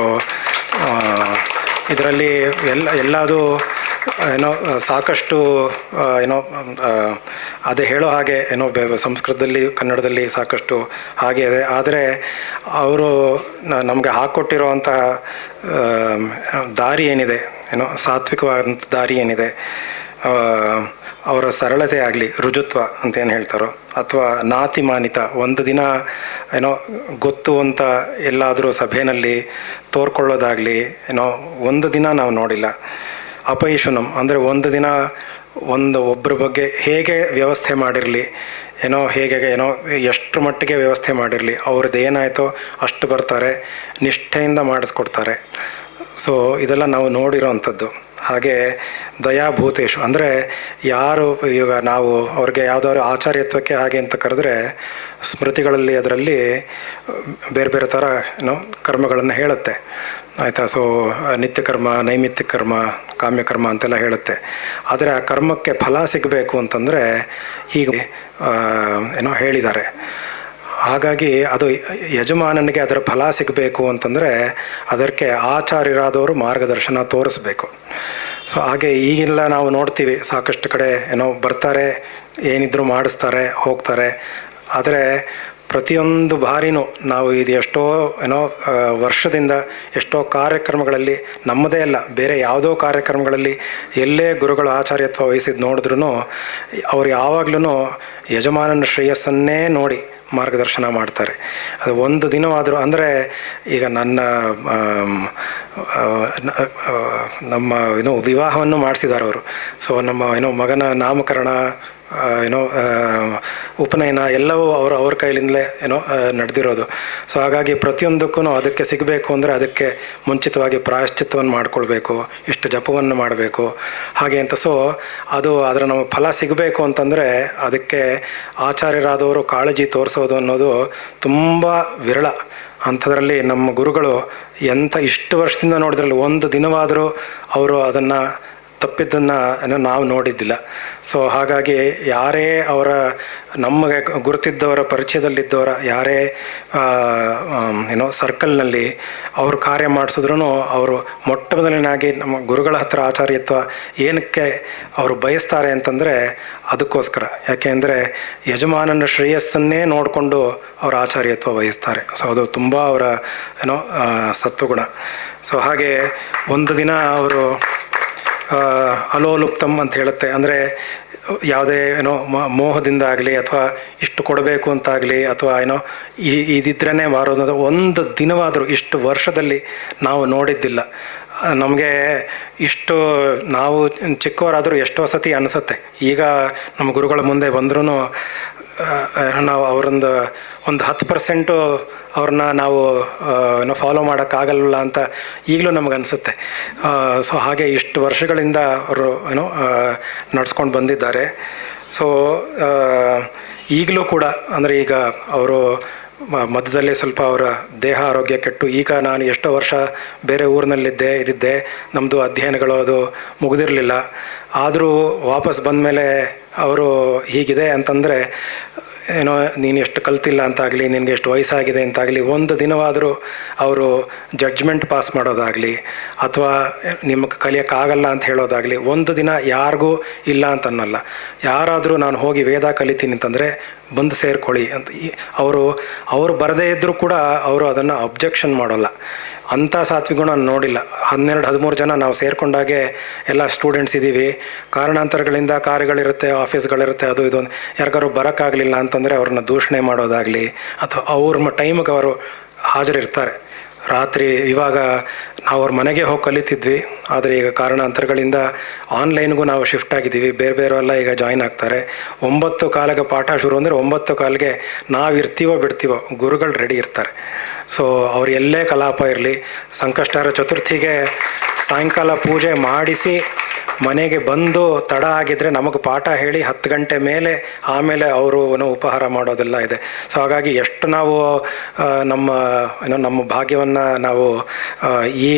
ಇದರಲ್ಲಿ ಎಲ್ಲದು ಸಾಕಷ್ಟು ಅದೇ ಹೇಳೋ ಹಾಗೆ ಸಂಸ್ಕೃತದಲ್ಲಿ ಕನ್ನಡದಲ್ಲಿ ಸಾಕಷ್ಟು ಹಾಗೆ ಇದೆ. ಆದರೆ ಅವರು ನಮಗೆ ಹಾಕ್ಕೊಟ್ಟಿರೋವಂಥ ದಾರಿ ಏನಿದೆ, ಸಾತ್ವಿಕವಾದಂಥ ದಾರಿ ಏನಿದೆ, ಅವರ ಸರಳತೆ ಆಗಲಿ, ರುಜುತ್ವ ಅಂತ ಏನು ಹೇಳ್ತಾರೋ, ಅಥವಾ ನಾತಿಮಾನಿತ, ಒಂದು ದಿನ ಗೊತ್ತು ಅಂತ ಎಲ್ಲಾದರೂ ಸಭೆಯಲ್ಲಿ ತೋರ್ಕೊಳ್ಳೋದಾಗಲಿ ಒಂದು ದಿನ ನಾವು ನೋಡಿಲ್ಲ. ಅಪೈಶುನಂ ಅಂದರೆ ಒಂದು ದಿನ ಒಬ್ಬರ ಬಗ್ಗೆ ಹೇಗೆ ವ್ಯವಸ್ಥೆ ಮಾಡಿರಲಿ, ಹೇಗೆ ಎಷ್ಟರ ಮಟ್ಟಿಗೆ ವ್ಯವಸ್ಥೆ ಮಾಡಿರಲಿ, ಅವ್ರದ್ದು ಏನಾಯಿತೋ ಅಷ್ಟು ಬರ್ತಾರೆ, ನಿಷ್ಠೆಯಿಂದ ಮಾಡಿಸ್ಕೊಡ್ತಾರೆ. ಸೊ ಇದೆಲ್ಲ ನಾವು ನೋಡಿರೋ ಅಂಥದ್ದು. ಹಾಗೆ ದಯಾಭೂತೇಶು ಅಂದರೆ ಯಾರು ಈಗ ನಾವು ಅವ್ರಿಗೆ ಯಾವುದಾದ್ರು ಆಚಾರ್ಯತ್ವಕ್ಕೆ ಹಾಗೆ ಅಂತ ಕರೆದ್ರೆ ಸ್ಮೃತಿಗಳಲ್ಲಿ ಅದರಲ್ಲಿ ಬೇರೆ ಬೇರೆ ಥರ ಕರ್ಮಗಳನ್ನು ಹೇಳುತ್ತೆ, ಆಯಿತಾ. ಸೊ ನಿತ್ಯಕರ್ಮ, ನೈಮಿತ್ಯ ಕರ್ಮ, ಕಾಮ್ಯಕರ್ಮ ಅಂತೆಲ್ಲ ಹೇಳುತ್ತೆ. ಆದರೆ ಆ ಕರ್ಮಕ್ಕೆ ಫಲ ಸಿಗಬೇಕು ಅಂತಂದರೆ ಹೀಗೆ ಹೇಳಿದ್ದಾರೆ. ಹಾಗಾಗಿ ಅದು ಯಜಮಾನನಿಗೆ ಅದರ ಫಲ ಸಿಗಬೇಕು ಅಂತಂದರೆ ಅದಕ್ಕೆ ಆಚಾರ್ಯರಾದವರು ಮಾರ್ಗದರ್ಶನ ತೋರಿಸ್ಬೇಕು. ಸೊ ಹಾಗೆ ಈಗೆಲ್ಲ ನಾವು ನೋಡ್ತೀವಿ, ಸಾಕಷ್ಟು ಕಡೆ ಬರ್ತಾರೆ, ಏನಿದ್ರು ಮಾಡಿಸ್ತಾರೆ, ಹೋಗ್ತಾರೆ. ಆದರೆ ಪ್ರತಿಯೊಂದು ಬಾರಿನೂ ನಾವು ಇದು ಎಷ್ಟೋ ವರ್ಷದಿಂದ ಎಷ್ಟೋ ಕಾರ್ಯಕ್ರಮಗಳಲ್ಲಿ, ನಮ್ಮದೇ ಅಲ್ಲ ಬೇರೆ ಯಾವುದೋ ಕಾರ್ಯಕ್ರಮಗಳಲ್ಲಿ ಎಲ್ಲೇ ಗುರುಗಳು ಆಚಾರ್ಯತ್ವ ವಹಿಸಿದ್ದು ನೋಡಿದ್ರೂ ಅವ್ರು ಯಾವಾಗಲೂ ಯಜಮಾನನ ಶ್ರೇಯಸ್ಸನ್ನೇ ನೋಡಿ ಮಾರ್ಗದರ್ಶನ ಮಾಡ್ತಾರೆ. ಅದು ಒಂದು ದಿನವಾದರೂ ಅಂದರೆ ಈಗ ನಮ್ಮ ವಿವಾಹವನ್ನು ಮಾಡಿಸಿದ್ದಾರೆ ಅವರು. ಸೊ ನಮ್ಮ ಮಗನ ನಾಮಕರಣ, ಉಪನಯನ ಎಲ್ಲವೂ ಅವ್ರ ಕೈಲಿಂದಲೇ ನಡೆದಿರೋದು. ಸೊ ಹಾಗಾಗಿ ಪ್ರತಿಯೊಂದಕ್ಕೂ ಅದಕ್ಕೆ ಸಿಗಬೇಕು ಅಂದರೆ ಅದಕ್ಕೆ ಮುಂಚಿತವಾಗಿ ಪ್ರಾಯಶ್ಚಿತ್ತವನ್ನು ಮಾಡ್ಕೊಳ್ಬೇಕು, ಇಷ್ಟು ಜಪವನ್ನು ಮಾಡಬೇಕು ಹಾಗೆ ಅಂತ. ಸೊ ಅದರ ನಮಗೆ ಫಲ ಸಿಗಬೇಕು ಅಂತಂದರೆ ಅದಕ್ಕೆ ಆಚಾರ್ಯರಾದವರು ಕಾಳಜಿ ತೋರಿಸೋದು ಅನ್ನೋದು ತುಂಬ ವಿರಳ. ಅಂಥದ್ರಲ್ಲಿ ನಮ್ಮ ಗುರುಗಳು ಇಷ್ಟು ವರ್ಷದಿಂದ ನೋಡಿದ್ರಲ್ಲಿ ಒಂದು ದಿನವಾದರೂ ಅವರು ಅದನ್ನು ತಪ್ಪಿದ್ದನ್ನು ನಾವು ನೋಡಿದ್ದಿಲ್ಲ. ಸೊ ಹಾಗಾಗಿ ಯಾರೇ ನಮಗೆ ಗುರುತಿದ್ದವರ ಪರಿಚಯದಲ್ಲಿದ್ದವರ ಯಾರೇ ಸರ್ಕಲ್ನಲ್ಲಿ ಅವರು ಕಾರ್ಯ ಮಾಡಿಸಿದ್ರೂ ಅವರು ಮೊಟ್ಟ ಮೊದಲನಾಗಿ ನಮ್ಮ ಗುರುಗಳ ಹತ್ರ ಆಚಾರ್ಯತ್ವ ಏನಕ್ಕೆ ಅವರು ಬಯಸ್ತಾರೆ ಅಂತಂದರೆ ಅದಕ್ಕೋಸ್ಕರ. ಯಾಕೆಂದರೆ ಯಜಮಾನನ ಶ್ರೇಯಸ್ಸನ್ನೇ ನೋಡಿಕೊಂಡು ಅವರ ಆಚಾರ್ಯತ್ವ ವಹಿಸ್ತಾರೆ. ಸೊ ಅದು ತುಂಬ ಅವರ ಸತ್ವಗುಣ. ಸೊ ಹಾಗೆ ಒಂದು ದಿನ ಅವರು ಅಲೋಲುಪ್ತಮ್ ಅಂತ ಹೇಳುತ್ತೆ. ಅಂದರೆ ಯಾವುದೇ ಮೋಹದಿಂದ ಆಗಲಿ ಅಥವಾ ಇಷ್ಟು ಕೊಡಬೇಕು ಅಂತಾಗಲಿ ಅಥವಾ ಇದಿದ್ರೇ ಮಾರೋದು ಒಂದು ದಿನವಾದರೂ ಇಷ್ಟು ವರ್ಷದಲ್ಲಿ ನಾವು ನೋಡಿದ್ದಿಲ್ಲ. ನಮಗೆ ಇಷ್ಟು ನಾವು ಚಿಕ್ಕವರಾದರೂ ಎಷ್ಟೋ ಸತಿ ಅನಿಸುತ್ತೆ. ಈಗ ನಮ್ಮ ಗುರುಗಳ ಮುಂದೆ ಬಂದ್ರೂ ನಾವು ಅವರೊಂದು 10% ಅವ್ರನ್ನ ನಾವು ಫಾಲೋ ಮಾಡೋಕ್ಕಾಗಲ್ಲ ಅಂತ ಈಗಲೂ ನಮಗನ್ಸುತ್ತೆ. ಸೊ ಹಾಗೆ ಇಷ್ಟು ವರ್ಷಗಳಿಂದ ಅವರು ನಡ್ಸ್ಕೊಂಡು ಬಂದಿದ್ದಾರೆ. ಸೊ ಈಗಲೂ ಕೂಡ ಅಂದರೆ ಈಗ ಅವರು ಮಧ್ಯದಲ್ಲಿ ಸ್ವಲ್ಪ ಅವರ ದೇಹ ಆರೋಗ್ಯ ಕೆಟ್ಟು ಈಗ ನಾನು ಎಷ್ಟೋ ವರ್ಷ ಬೇರೆ ಊರಿನಲ್ಲಿದ್ದೆ, ನಮ್ಮದು ಅಧ್ಯಯನಗಳು ಅದು ಮುಗಿದಿರಲಿಲ್ಲ. ಆದರೂ ವಾಪಸ್ ಬಂದಮೇಲೆ ಅವರು ಹೀಗಿದೆ ಅಂತಂದರೆ ನೀನು ಎಷ್ಟು ಕಲ್ತಿಲ್ಲ ಅಂತಾಗಲಿ, ನಿನಗೆ ಎಷ್ಟು ವಯಸ್ಸಾಗಿದೆ ಅಂತಾಗಲಿ ಒಂದು ದಿನವಾದರೂ ಅವರು ಜಡ್ಜ್ಮೆಂಟ್ ಪಾಸ್ ಮಾಡೋದಾಗಲಿ ಅಥವಾ ನಿಮಗೆ ಕಲಿಯೋಕ್ಕಾಗಲ್ಲ ಅಂತ ಹೇಳೋದಾಗಲಿ ಒಂದು ದಿನ ಯಾರಿಗೂ ಇಲ್ಲ ಅಂತ ಅನ್ನಲ್ಲ. ಯಾರಾದರೂ ನಾನು ಹೋಗಿ ವೇದ ಕಲಿತೀನಿ ಅಂತಂದರೆ ಬಂದು ಸೇರ್ಕೊಳ್ಳಿ ಅಂತ ಅವರು ಬರದೇ ಇದ್ದರೂ ಕೂಡ ಅವರು ಅದನ್ನು ಅಬ್ಜೆಕ್ಷನ್ ಮಾಡೋಲ್ಲ. ಅಂಥ ಸಾತ್ವಿಕಗುಣ ನೋಡಿಲ್ಲ. 12-13 ಜನ ನಾವು ಸೇರಿಕೊಂಡಾಗೆ ಎಲ್ಲ ಸ್ಟೂಡೆಂಟ್ಸ್ ಇದ್ದೀವಿ. ಕಾರಣಾಂತರಗಳಿಂದ ಕಾರ್ಯಗಳಿರುತ್ತೆ, ಆಫೀಸ್ಗಳಿರುತ್ತೆ, ಅದು ಇದು ಯಾರಿಗಾರು ಬರೋಕ್ಕಾಗಲಿಲ್ಲ ಅಂತಂದರೆ ಅವ್ರನ್ನ ದೂಷಣೆ ಮಾಡೋದಾಗಲಿ ಅಥವಾ ಅವ್ರ ಟೈಮಿಗೆ ಅವರು ಹಾಜರಿರ್ತಾರೆ. ರಾತ್ರಿ ಇವಾಗ ನಾವು ಅವ್ರ ಮನೆಗೆ ಹೋಗಿ ಕಲಿತಿದ್ವಿ, ಆದರೆ ಈಗ ಕಾರಣಾಂತರಗಳಿಂದ ಆನ್ಲೈನ್ಗೂ ನಾವು ಶಿಫ್ಟ್ ಆಗಿದ್ದೀವಿ. ಬೇರೆಲ್ಲ ಈಗ ಜಾಯ್ನ್ ಆಗ್ತಾರೆ. 9:15 ಪಾಠ ಶುರು ಅಂದರೆ 9:15 ನಾವು ಇರ್ತೀವೋ ಬಿಡ್ತೀವೋ ಗುರುಗಳು ರೆಡಿ ಇರ್ತಾರೆ. ಸೊ ಅವ್ರು ಎಲ್ಲೇ ಕಲಾಪ ಇರಲಿ, ಸಂಕಷ್ಟಹರ ಚತುರ್ಥಿಗೆ ಸಾಯಂಕಾಲ ಪೂಜೆ ಮಾಡಿಸಿ ಮನೆಗೆ ಬಂದು ತಡ ಆಗಿದ್ದರೆ ನಮಗೆ ಪಾಠ ಹೇಳಿ 10 ಗಂಟೆ ಮೇಲೆ ಆಮೇಲೆ ಅವರು ಉಪಹಾರ ಮಾಡೋದೆಲ್ಲ ಇದೆ. ಸೊ ಹಾಗಾಗಿ ಎಷ್ಟು ನಾವು ನಮ್ಮ ಭಾಗ್ಯವನ್ನು ನಾವು ಈ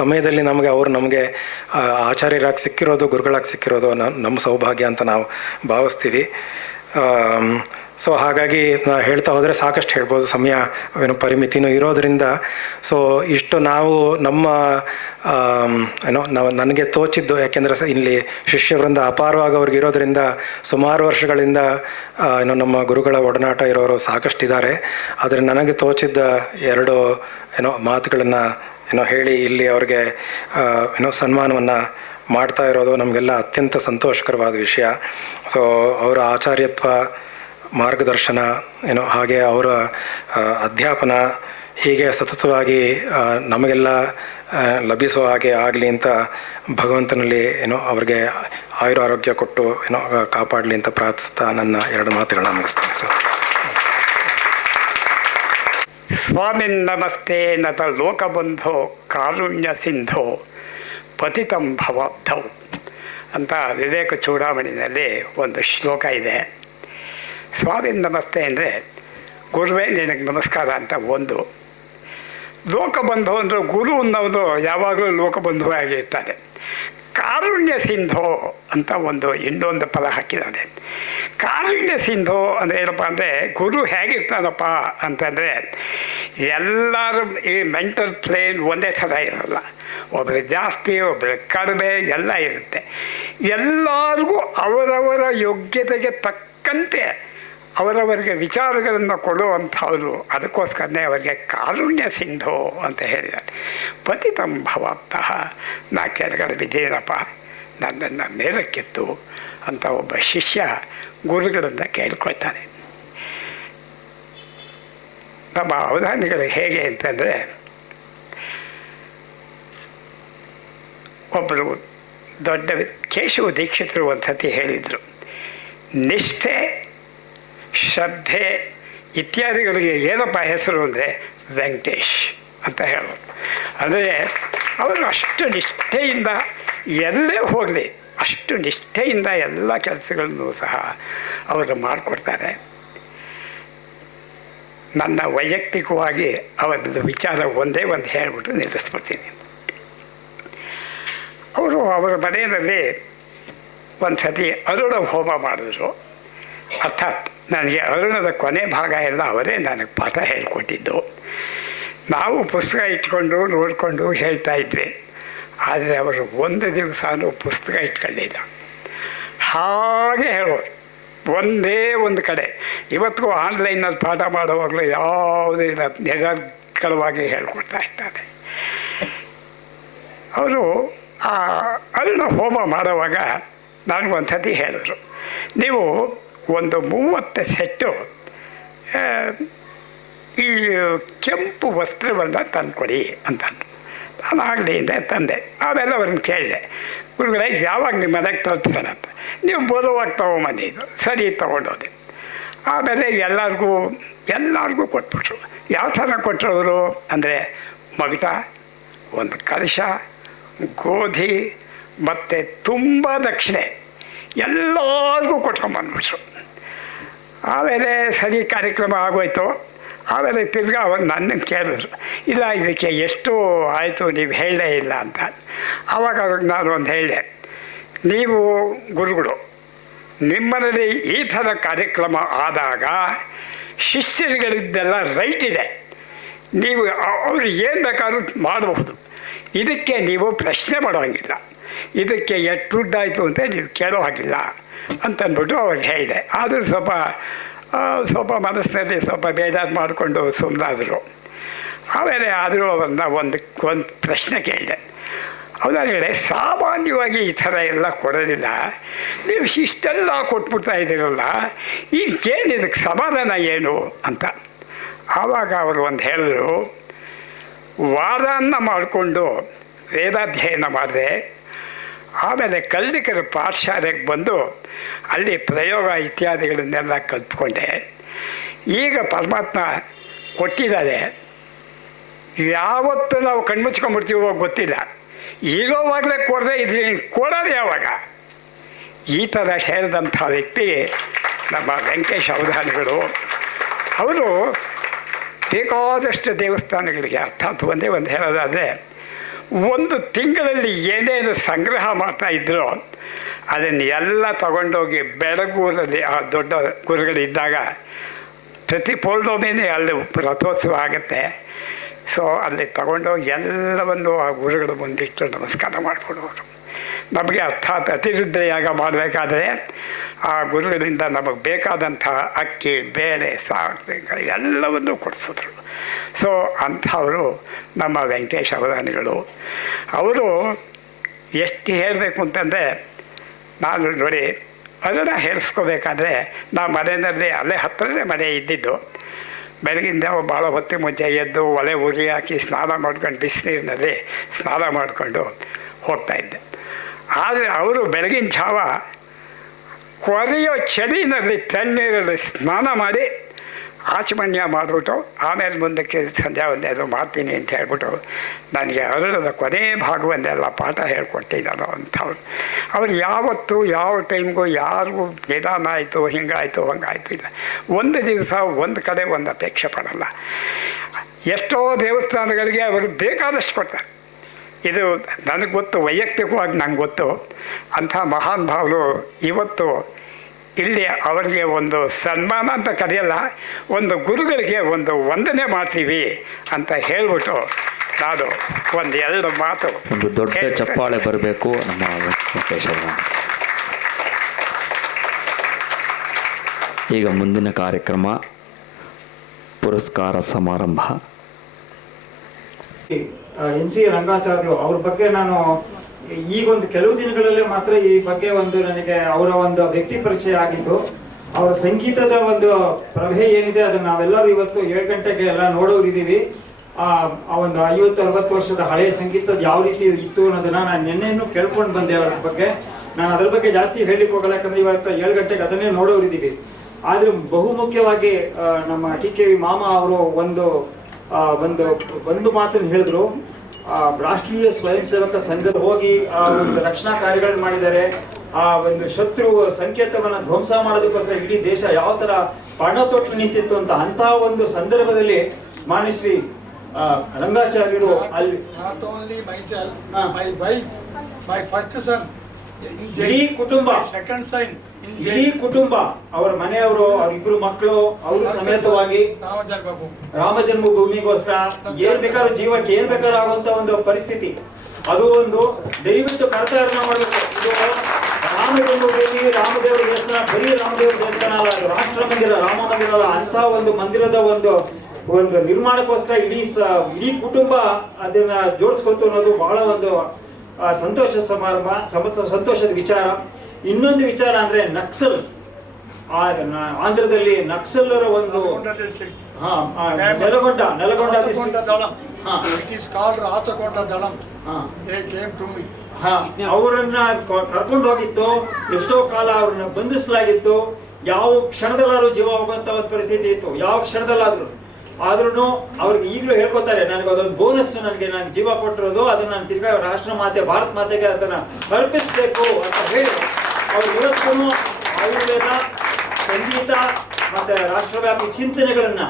ಸಮಯದಲ್ಲಿ ನಮಗೆ ಆಚಾರ್ಯರಾಗಿ ಸಿಕ್ಕಿರೋದು, ಗುರುಗಳಾಗಿ ಸಿಕ್ಕಿರೋದು ನಮ್ಮ ಸೌಭಾಗ್ಯ ಅಂತ ನಾವು ಭಾವಿಸ್ತೀವಿ. ಸೊ ಹಾಗಾಗಿ ಹೇಳ್ತಾ ಹೋದರೆ ಸಾಕಷ್ಟು ಹೇಳ್ಬೋದು, ಸಮಯ ಪರಿಮಿತಿನೂ ಇರೋದರಿಂದ. ಸೊ ಇಷ್ಟು ನಾವು ನಮ್ಮ ನನಗೆ ತೋಚಿದ್ದು, ಯಾಕೆಂದರೆ ಇಲ್ಲಿ ಶಿಷ್ಯವೃಂದ ಅಪಾರವಾಗಿ ಅವ್ರಿಗೆ ಇರೋದರಿಂದ ಸುಮಾರು ವರ್ಷಗಳಿಂದ ನಮ್ಮ ಗುರುಗಳ ಒಡನಾಟ ಇರೋರು ಸಾಕಷ್ಟಿದ್ದಾರೆ. ಆದರೆ ನನಗೆ ತೋಚಿದ್ದ 2 ಮಾತುಗಳನ್ನು ಹೇಳಿ ಇಲ್ಲಿ ಅವ್ರಿಗೆ ಸನ್ಮಾನವನ್ನು ಮಾಡ್ತಾ ಇರೋದು ನಮಗೆಲ್ಲ ಅತ್ಯಂತ ಸಂತೋಷಕರವಾದ ವಿಷಯ. ಸೊ ಅವರ ಆಚಾರ್ಯತ್ವ, ಮಾರ್ಗದರ್ಶನ ಹಾಗೆ ಅವರ ಅಧ್ಯಾಪನ ಹೀಗೆ ಸತತವಾಗಿ ನಮಗೆಲ್ಲ ಲಭಿಸೋ ಹಾಗೆ ಆಗಲಿ ಅಂತ ಭಗವಂತನಲ್ಲಿ ಏನೋ ಅವ್ರಿಗೆ ಆಯುರಾರೋಗ್ಯ ಕೊಟ್ಟು ಏನೋ ಕಾಪಾಡಲಿ ಅಂತ ಪ್ರಾರ್ಥಿಸ್ತಾ ನನ್ನ 2 ಮಾತುಗಳನ್ನ ಮುಗಿಸ್ತೇನೆ ಸರ್. ಸ್ವಾಮಿನ್ ನಮಸ್ತೆ ನತ ಲೋಕಬಂಧೋ ಕಾರುಣ್ಯ ಸಿಂಧೋ ಪತಿತಂ ಭವಾಬ್ಧೌ ಅಂತ ವಿವೇಕ ಚೂಡಾಮಣಿನಲ್ಲಿ ಒಂದು ಶ್ಲೋಕ ಇದೆ. ಸ್ವಾಮಿನ್ ನಮಸ್ತೆ ಅಂದರೆ ಗುರುವೇ ನಿನಗೆ ನಮಸ್ಕಾರ ಅಂತ ಒಂದು. ಲೋಕಬಂಧು ಅಂದರೆ ಗುರು ಅನ್ನೋದು ಯಾವಾಗಲೂ ಲೋಕಬಂಧುವಾಗಿರ್ತಾನೆ. ಕಾರುಣ್ಯ ಸಿಂಧೋ ಅಂತ ಇನ್ನೊಂದು ಪದ ಹಾಕಿದ್ದಾನೆ. ಕಾರುಣ್ಯ ಸಿಂಧೋ ಅಂದರೆ ಏನಪ್ಪ ಅಂದರೆ ಗುರು ಹೇಗಿರ್ತಾನಪ್ಪ ಅಂತಂದರೆ ಎಲ್ಲರೂ ಈ ಮೆಂಟಲ್ ಪ್ಲೇನ್ ಒಂದೇ ಥರ ಇರಲ್ಲ. ಒಬ್ಬರು ಜಾಸ್ತಿ, ಒಬ್ಬರು ಕಡಿಮೆ ಎಲ್ಲ ಇರುತ್ತೆ. ಎಲ್ಲರಿಗೂ ಅವರವರ ಯೋಗ್ಯತೆಗೆ ತಕ್ಕಂತೆ ಅವರವರಿಗೆ ವಿಚಾರಗಳನ್ನು ಕೊಡುವಂಥವರು. ಅದಕ್ಕೋಸ್ಕರನೇ ಅವರಿಗೆ ಕಾರುಣ್ಯ ಸಿಂಧೋ ಅಂತ ಹೇಳಿದ್ದಾರೆ. ಪತಿತಂ ಭವಾಪ್ತಃ, ನಾ ಕೆಳಗಡೆ ಬಿದ್ದೇನಪ್ಪ, ನನ್ನನ್ನು ಮೇಲಕ್ಕೆತ್ತು ಅಂತ ಒಬ್ಬ ಶಿಷ್ಯ ಗುರುಗಳಿಂದ ಕೇಳ್ಕೊಳ್ತಾನೆ. ನಮ್ಮ ಅವಧಾನಿಗಳು ಹೇಗೆ ಅಂತಂದರೆ, ಒಬ್ಬರು ದೊಡ್ಡ ಕೇಶವ ದೀಕ್ಷಿತರು ಒಂದು ಸತಿ ಹೇಳಿದರು, ನಿಷ್ಠೆ, ಶ್ರದ್ಧೆ ಇತ್ಯಾದಿಗಳಿಗೆ ಏನಪ್ಪ ಹೆಸರು ಅಂದರೆ ವೆಂಕಟೇಶ್ ಅಂತ ಹೇಳೋದು. ಅಂದರೆ ಅವರು ಅಷ್ಟು ನಿಷ್ಠೆಯಿಂದ ಎಲ್ಲೇ ಹೋಗಲಿ ಅಷ್ಟು ನಿಷ್ಠೆಯಿಂದ ಎಲ್ಲ ಕೆಲಸಗಳನ್ನು ಸಹ ಅವರು ಮಾಡಿಕೊಡ್ತಾರೆ. ನನ್ನ ವೈಯಕ್ತಿಕವಾಗಿ ಅವರದ್ದು ವಿಚಾರ ಒಂದೇ ಒಂದು ಹೇಳಿಬಿಟ್ಟು ನಿಲ್ಲಿಸ್ಬಿಡ್ತೀನಿ. ಅವರ ಮನೆಯಲ್ಲಿ ಒಂದು ಸತಿ ಅರುಣ ಹೋಮ ಮಾಡಿದ್ರು. ಅರ್ಥಾತ್ ನನಗೆ ಅರುಣದ ಕೊನೆ ಭಾಗ ಎಲ್ಲ ಅವರೇ ನನಗೆ ಪಾಠ ಹೇಳಿಕೊಟ್ಟಿದ್ದು. ನಾವು ಪುಸ್ತಕ ಇಟ್ಕೊಂಡು ನೋಡಿಕೊಂಡು ಹೇಳ್ತಾ ಇದ್ವಿ. ಆದರೆ ಅವರು ಒಂದು ದಿವಸನೂ ಪುಸ್ತಕ ಇಟ್ಕೊಳ್ಳಿಲ್ಲ, ಹಾಗೆ ಹೇಳೋರು ಒಂದೇ ಒಂದು ಕಡೆ. ಇವತ್ತಿಗೂ ಆನ್ಲೈನಲ್ಲಿ ಪಾಠ ಮಾಡುವಾಗಲೂ ಯಾವುದೇ ನಿರರ್ಗಳವಾಗಿ ಹೇಳ್ಕೊಡ್ತಾ ಇರ್ತಾರೆ. ಅವರು ಆ ಅರುಣ ಹೋಮ ಮಾಡುವಾಗ ನನಗೊಂದು ಸತಿ ಹೇಳಿದ್ರು, ನೀವು ಒಂದು 30 ಸೆಟ್ಟು ಈ ಕೆಂಪು ವಸ್ತ್ರವನ್ನು ತಂದುಕೊಡಿ ಅಂತಂದು. ನಾನು ಆಗಲಿ ಅಂತ ತಂದೆ. ಆಮೇಲೆ ಅವ್ರನ್ನ ಕೇಳಿದೆ, ಗುರುಗಳೇ ಯಾವಾಗ ನಿಮ್ಮ ಮನೆಗೆ ತಲುಪ್ತಾನೆ ಅಂತ. ನೀವು ಬರುವಾಗ ತೊಗೊಂಬಂದಿದ್ದು. ಸರಿ, ತೊಗೊಂಡೋದೆ. ಆಮೇಲೆ ಎಲ್ಲರಿಗೂ ಕೊಟ್ಬಿಟ್ರು. ಯಾವ ಥರ ಕೊಟ್ಟರು ಅವರು ಅಂದರೆ ಮಗಟ, ಒಂದು ಕಲಶ, ಗೋಧಿ ಮತ್ತು ತುಂಬ ದಕ್ಷಿಣೆ ಎಲ್ಲರಿಗೂ ಕೊಟ್ಕೊಂಬಂದ್ಬಿಟ್ರು. ಆಮೇಲೆ ಸರಿ ಕಾರ್ಯಕ್ರಮ ಆಗೋಯ್ತು. ಆಮೇಲೆ ತಿರ್ಗಾ ಅವರು ನನ್ನನ್ನು ಕೇಳಿದ್ರು, ಇಲ್ಲ ಇದಕ್ಕೆ ಎಷ್ಟು ಆಯಿತು ನೀವು ಹೇಳಲೇ ಇಲ್ಲ ಅಂತ. ಆವಾಗ ಅವ್ರಿಗೆ ನಾನು ಒಂದು ಹೇಳಿದೆ, ನೀವು ಗುರುಗಳು ನಿಮ್ಮಲ್ಲಿ ಈ ಥರ ಕಾರ್ಯಕ್ರಮ ಆದಾಗ ಶಿಷ್ಯರುಗಳಿದ್ದೆಲ್ಲ ರೈಟ್ ಇದೆ, ನೀವು ಅವರು ಏನು ಬೇಕಾದ್ರೂ ಮಾಡಬಹುದು, ಇದಕ್ಕೆ ನೀವು ಪ್ರಶ್ನೆ ಮಾಡೋಂಗಿಲ್ಲ, ಇದಕ್ಕೆ ಎಷ್ಟು ದುಡ್ಡಾಯಿತು ಅಂತ ನೀವು ಕೇಳೋ ಹಾಗಿಲ್ಲ ಅಂತಂದ್ಬಿಟ್ಟು ಅವ್ರಿಗೆ ಹೇಳಿದೆ. ಆದರೂ ಸ್ವಲ್ಪ ಮನಸ್ಸಿನಲ್ಲಿ ಸ್ವಲ್ಪ ಬೇಜಾರು ಮಾಡಿಕೊಂಡು ಸುಮ್ಮನಾದರು. ಆಮೇಲೆ ಆದರೂ ಅವ್ರನ್ನ ಒಂದು ಪ್ರಶ್ನೆ ಕೇಳಿದೆ. ಅವರಿಗೆ ಸಾಮಾನ್ಯವಾಗಿ ಈ ಥರ ಎಲ್ಲ ಕೊಡೋದಿಲ್ಲ, ನೀವು ಇಷ್ಟೆಲ್ಲ ಕೊಟ್ಬಿಡ್ತಾ ಇದ್ದೀರಲ್ಲ, ಏನು ಇದಕ್ಕೆ ಸಮಾಧಾನ ಏನು ಅಂತ. ಆವಾಗ ಅವರು ಒಂದು ಹೇಳಿದ್ರು, ವಾರಾನ್ನ ಮಾಡಿಕೊಂಡು ವೇದಾಧ್ಯಯನ ಮಾಡಿದೆ. ಆಮೇಲೆ ಕಲ್ಲಿಕರ ಪಾಠಶಾಲೆಗೆ ಬಂದು ಅಲ್ಲಿ ಪ್ರಯೋಗ ಇತ್ಯಾದಿಗಳನ್ನೆಲ್ಲ ಕಲ್ತ್ಕೊಂಡೆ. ಈಗ ಪರಮಾತ್ಮ ಕೊಟ್ಟಿದ್ದಾರೆ, ಯಾವತ್ತು ನಾವು ಕಣ್ಮುಚ್ಕೊಂಡ್ಬಿಡ್ತೀವೋ ಗೊತ್ತಿಲ್ಲ, ಇರೋವಾಗಲೇ ಕೊಡದೆ ಇದ್ರಿ ಕೊಡೋದು ಯಾವಾಗ? ಈ ಥರ ಹೇಳಿದಂಥ ವ್ಯಕ್ತಿ ನಮ್ಮ ವೆಂಕಟೇಶ್ ಅವಧಾನಿಗಳು. ಅವರು ಬೇಕಾದಷ್ಟು ದೇವಸ್ಥಾನಗಳಿಗೆ, ಅರ್ಥಾತ್ ಒಂದೇ ಒಂದು ಹೇಳೋದಾದರೆ, ಒಂದು ತಿಂಗಳಲ್ಲಿ ಏನೇನು ಸಂಗ್ರಹ ಮಾಡ್ತಾಯಿದ್ರು ಅದನ್ನು ಎಲ್ಲ ತಗೊಂಡೋಗಿ ಬೆಳಗೂರಲ್ಲಿ ಆ ದೊಡ್ಡ ಗುರುಗಳಿದ್ದಾಗ ಪ್ರತಿ ಪೌರ್ಣಮಿನೇ ಅಲ್ಲಿ ರಥೋತ್ಸವ ಆಗುತ್ತೆ. ಸೊ ಅಲ್ಲಿ ತಗೊಂಡೋಗಿ ಎಲ್ಲವನ್ನು ಆ ಗುರುಗಳ ಮುಂದಿಟ್ಟು ನಮಸ್ಕಾರ ಮಾಡಿಕೊಡೋರು. ನಮಗೆ ಅರ್ಥಾತ್ ಅತಿರುದ್ರಯಾಗ ಮಾಡಬೇಕಾದ್ರೆ ಆ ಗುರುಗಳಿಂದ ನಮಗೆ ಬೇಕಾದಂಥ ಅಕ್ಕಿ, ಬೇಳೆ, ಸಾರು ಎಲ್ಲವನ್ನೂ ಕೊಡಿಸಿದ್ರು. ಸೊ ಅಂಥವರು ನಮ್ಮ ವೆಂಕಟೇಶ್ ಅವಧಾನಿಗಳು. ಅವರು ಎಷ್ಟು ಹೇಳಬೇಕು ಅಂತಂದರೆ, ನಾನು ನೋಡಿ ಅದನ್ನು ಹೇಳಿಸ್ಕೋಬೇಕಾದ್ರೆ ನಾವು ಮನೆಯಲ್ಲಿ ಅಲ್ಲೇ ಹತ್ತಿರನೇ ಮನೆ ಇದ್ದಿದ್ದು. ಬೆಳಗಿಂದ ಭಾಳ ಹೊತ್ತು ಮುಂಚೆ ಎದ್ದು ಒಲೆ ಉರಿ ಹಾಕಿ ಸ್ನಾನ ಮಾಡ್ಕೊಂಡು ಬಿಸಿನೀರಿನಲ್ಲಿ ಸ್ನಾನ ಮಾಡಿಕೊಂಡು ಹೋಗ್ತಾಯಿದ್ದೆ. ಆದರೆ ಅವರು ಬೆಳಗಿನ ಜಾವ ಕೊರೆಯೋ ಚಳಿನಲ್ಲಿ ತಣ್ಣೀರಲ್ಲಿ ಸ್ನಾನ ಮಾಡಿ ಆಚಮನ್ಯ ಮಾಡಿಬಿಟ್ಟು ಆಮೇಲೆ ಮುಂದಕ್ಕೆ ಸಂಧ್ಯಾ ಒಂದೇದು ಮಾಡ್ತೀನಿ ಅಂತ ಹೇಳ್ಬಿಟ್ಟು ನನಗೆ ಅರಳದ ಕೊನೆ ಭಾಗವನ್ನೆಲ್ಲ ಪಾಠ ಹೇಳ್ಕೊಟ್ಟಿದ್ದಾರೆ ಅಂಥವ್ರು. ಅವ್ರು ಯಾವತ್ತೂ ಯಾವ ಟೈಮ್ಗೂ ಯಾರಿಗೂ ನಿಧಾನ ಆಯಿತು ಹಿಂಗಾಯಿತು ಹಂಗಾಯಿತು ಇಲ್ಲ. ಒಂದು ದಿವಸ ಒಂದು ಕಡೆ ಒಂದು ಅಪೇಕ್ಷೆ ಪಡಲ್ಲ. ಎಷ್ಟೋ ದೇವಸ್ಥಾನಗಳಿಗೆ ಅವರು ಬೇಕಾದಷ್ಟು ಕೊಡ್ತಾರೆ. ಇದು ನನಗೆ ಗೊತ್ತು, ವೈಯಕ್ತಿಕವಾಗಿ ನಂಗೆ ಗೊತ್ತು. ಅಂಥ ಮಹಾನ್ ಭಾವರು ಇವತ್ತು ಇಲ್ಲಿ ಅವರಿಗೆ ಒಂದು ಸನ್ಮಾನ ಅಂತ ಕರೆಯಲ್ಲ, ಒಂದು ಗುರುಗಳಿಗೆ ಒಂದು ವಂದನೆ ಮಾಡ್ತೀವಿ ಅಂತ ಹೇಳ್ಬಿಟ್ಟು ನಾನು ಒಂದು ಎರಡು ಮಾತು ಒಂದು ದೊಡ್ಡ ಚಪ್ಪಾಳೆ ಬರಬೇಕು ನಮ್ಮ ವೆಂಕಟೇಶ್ ಅವರ. ಈಗ ಮುಂದಿನ ಕಾರ್ಯಕ್ರಮ ಪುರಸ್ಕಾರ ಸಮಾರಂಭ. NC ರಂಗಾಚಾರ್ಯರು ಅವ್ರ ಬಗ್ಗೆ ನಾನು ಈಗೊಂದು ಕೆಲವು ದಿನಗಳಲ್ಲೇ ಮಾತ್ರ ಈ ಬಗ್ಗೆ ಒಂದು ನನಗೆ ಅವರ ಒಂದು ವ್ಯಕ್ತಿ ಪರಿಚಯ ಆಗಿದ್ದು. ಅವರ ಸಂಗೀತದ ಒಂದು ಪ್ರಭೆ ಏನಿದೆ ಅದನ್ನ ನಾವೆಲ್ಲರೂ ಇವತ್ತು 7 ಗಂಟೆಗೆ ಎಲ್ಲ ನೋಡೋರಿದ್ದೀವಿ. ಆ ಒಂದು 50-60 ವರ್ಷದ ಹಳೆಯ ಸಂಗೀತದ ಯಾವ ರೀತಿ ಇತ್ತು ಅನ್ನೋದನ್ನ ನಾನು ನಿನ್ನೆನೂ ಕೇಳ್ಕೊಂಡು ಬಂದೆ. ಅವ್ರ ಬಗ್ಗೆ ನಾನು ಅದ್ರ ಬಗ್ಗೆ ಜಾಸ್ತಿ ಹೇಳಲಿಕ್ಕೆ ಹೋಗಲ್ಲ, ಯಾಕಂದ್ರೆ ಇವತ್ತು 7 ಗಂಟೆಗೆ ಅದನ್ನೇ ನೋಡೋರಿದ್ದೀವಿ. ಆದ್ರೆ ಬಹುಮುಖ್ಯವಾಗಿ ನಮ್ಮ TKV ಮಾಮ ಅವರು ಒಂದು ಮಾತನ್ನು ಹೇಳಿದ್ರು. ರಾಷ್ಟ್ರೀಯ ಸ್ವಯಂ ಸೇವಕ ಸಂಘದ ಹೋಗಿ ಒಂದು ರಕ್ಷಣಾ ಕಾರ್ಯಗಳನ್ನು ಮಾಡಿದ್ದಾರೆ. ಆ ಒಂದು ಶತ್ರು ಸಂಕೇತವನ್ನ ಧ್ವಂಸ ಮಾಡೋದಕ್ಕೋಸ್ಕರ ಇಡೀ ದೇಶ ಯಾವ ತರ ಪಣ ತೊಟ್ಟು ನಿಂತಿತ್ತು ಅಂತ ಒಂದು ಸಂದರ್ಭದಲ್ಲಿ ಮಾನ್ಯಶ್ರೀ ರಂಗಾಚಾರ್ಯರು ಅಲ್ಲಿ ಇಡೀ ಕುಟುಂಬ ಇಡೀ ಕುಟುಂಬ ಅವರ ಮನೆಯವರು, ಅವರಿಬ್ರು ಮಕ್ಕಳು, ಅವರು ಸಮೇತವಾಗಿ ರಾಮ ಜನ್ಮಭೂಮಿಗೋಸ್ಕರ ಏನ್ ಬೇಕಾದ್ರೂ ಜೀವಕ್ಕೆ ಏನ್ ಬೇಕಾದ್ರೂ ಆಗುವಂತ ಒಂದು ಪರಿಸ್ಥಿತಿ. ಅದು ಒಂದು ದಯವಿಟ್ಟು ಕರ್ತವ್ಯ ಮಾಡಬೇಕು. ಇದು ರಾಮ ಜನ್ಮಭೂಮಿ, ರಾಮದೇವರ ದೇವಸ್ಥಾನ, ಬರೀ ರಾಮದೇವರ ದೇವಸ್ಥಾನ ಅಲ್ಲ, ರಾಷ್ಟ್ರ ಮಂದಿರ, ರಾಮ ಮಂದಿರ ಅಲ್ಲ, ಅಂತ ಒಂದು ಮಂದಿರದ ಒಂದು ನಿರ್ಮಾಣಕ್ಕೋಸ್ಕರ ಇಡೀ ಕುಟುಂಬ ಅದನ್ನ ಜೋಡಿಸ್ಕೊತು ಅನ್ನೋದು ಬಹಳ ಒಂದು ಸಂತೋಷದ ಸಮಾರಂಭ, ಸಂತೋಷದ ವಿಚಾರ. ಇನ್ನೊಂದು ವಿಚಾರ ಅಂದ್ರೆ ನಕ್ಸಲ್, ಆಂಧ್ರದಲ್ಲಿ ನಕ್ಸಲರ ಒಂದು ನೆಲಗೊಂಡ ಅವರನ್ನ ಕರ್ಕೊಂಡು ಹೋಗಿತ್ತು. ಎಷ್ಟೋ ಕಾಲ ಅವ್ರನ್ನ ಬಂಧಿಸಲಾಗಿತ್ತು. ಯಾವ ಕ್ಷಣದಲ್ಲಾದ್ರೂ ಜೀವ ಹೋಗುವಂತ ಒಂದು ಪರಿಸ್ಥಿತಿ ಇತ್ತು, ಯಾವ ಕ್ಷಣದಲ್ಲಾದ್ರೂ. ಆದ್ರೂ ಅವ್ರಿಗೆ ಈಗಲೂ ಹೇಳ್ಕೊತಾರೆ, ನನಗೆ ಅದೊಂದು ಬೋನಸ್, ನನಗೆ ಜೀವ ಕೊಟ್ಟಿರೋದು ಅದನ್ನ ನಾನು ತಿರ್ಗಾ ರಾಷ್ಟ್ರ ಮಾತೆ ಭಾರತ ಮಾತೆಗೆ ಅದನ್ನ ಅರ್ಪಿಸ್ಬೇಕು ಅಂತ ಹೇಳಿ ಅವ್ರು ಇವತ್ತು ಆಯುರ್ವೇದ, ಸಂಗೀತ ಮತ್ತೆ ರಾಷ್ಟ್ರವ್ಯಾಪಿ ಚಿಂತನೆಗಳನ್ನ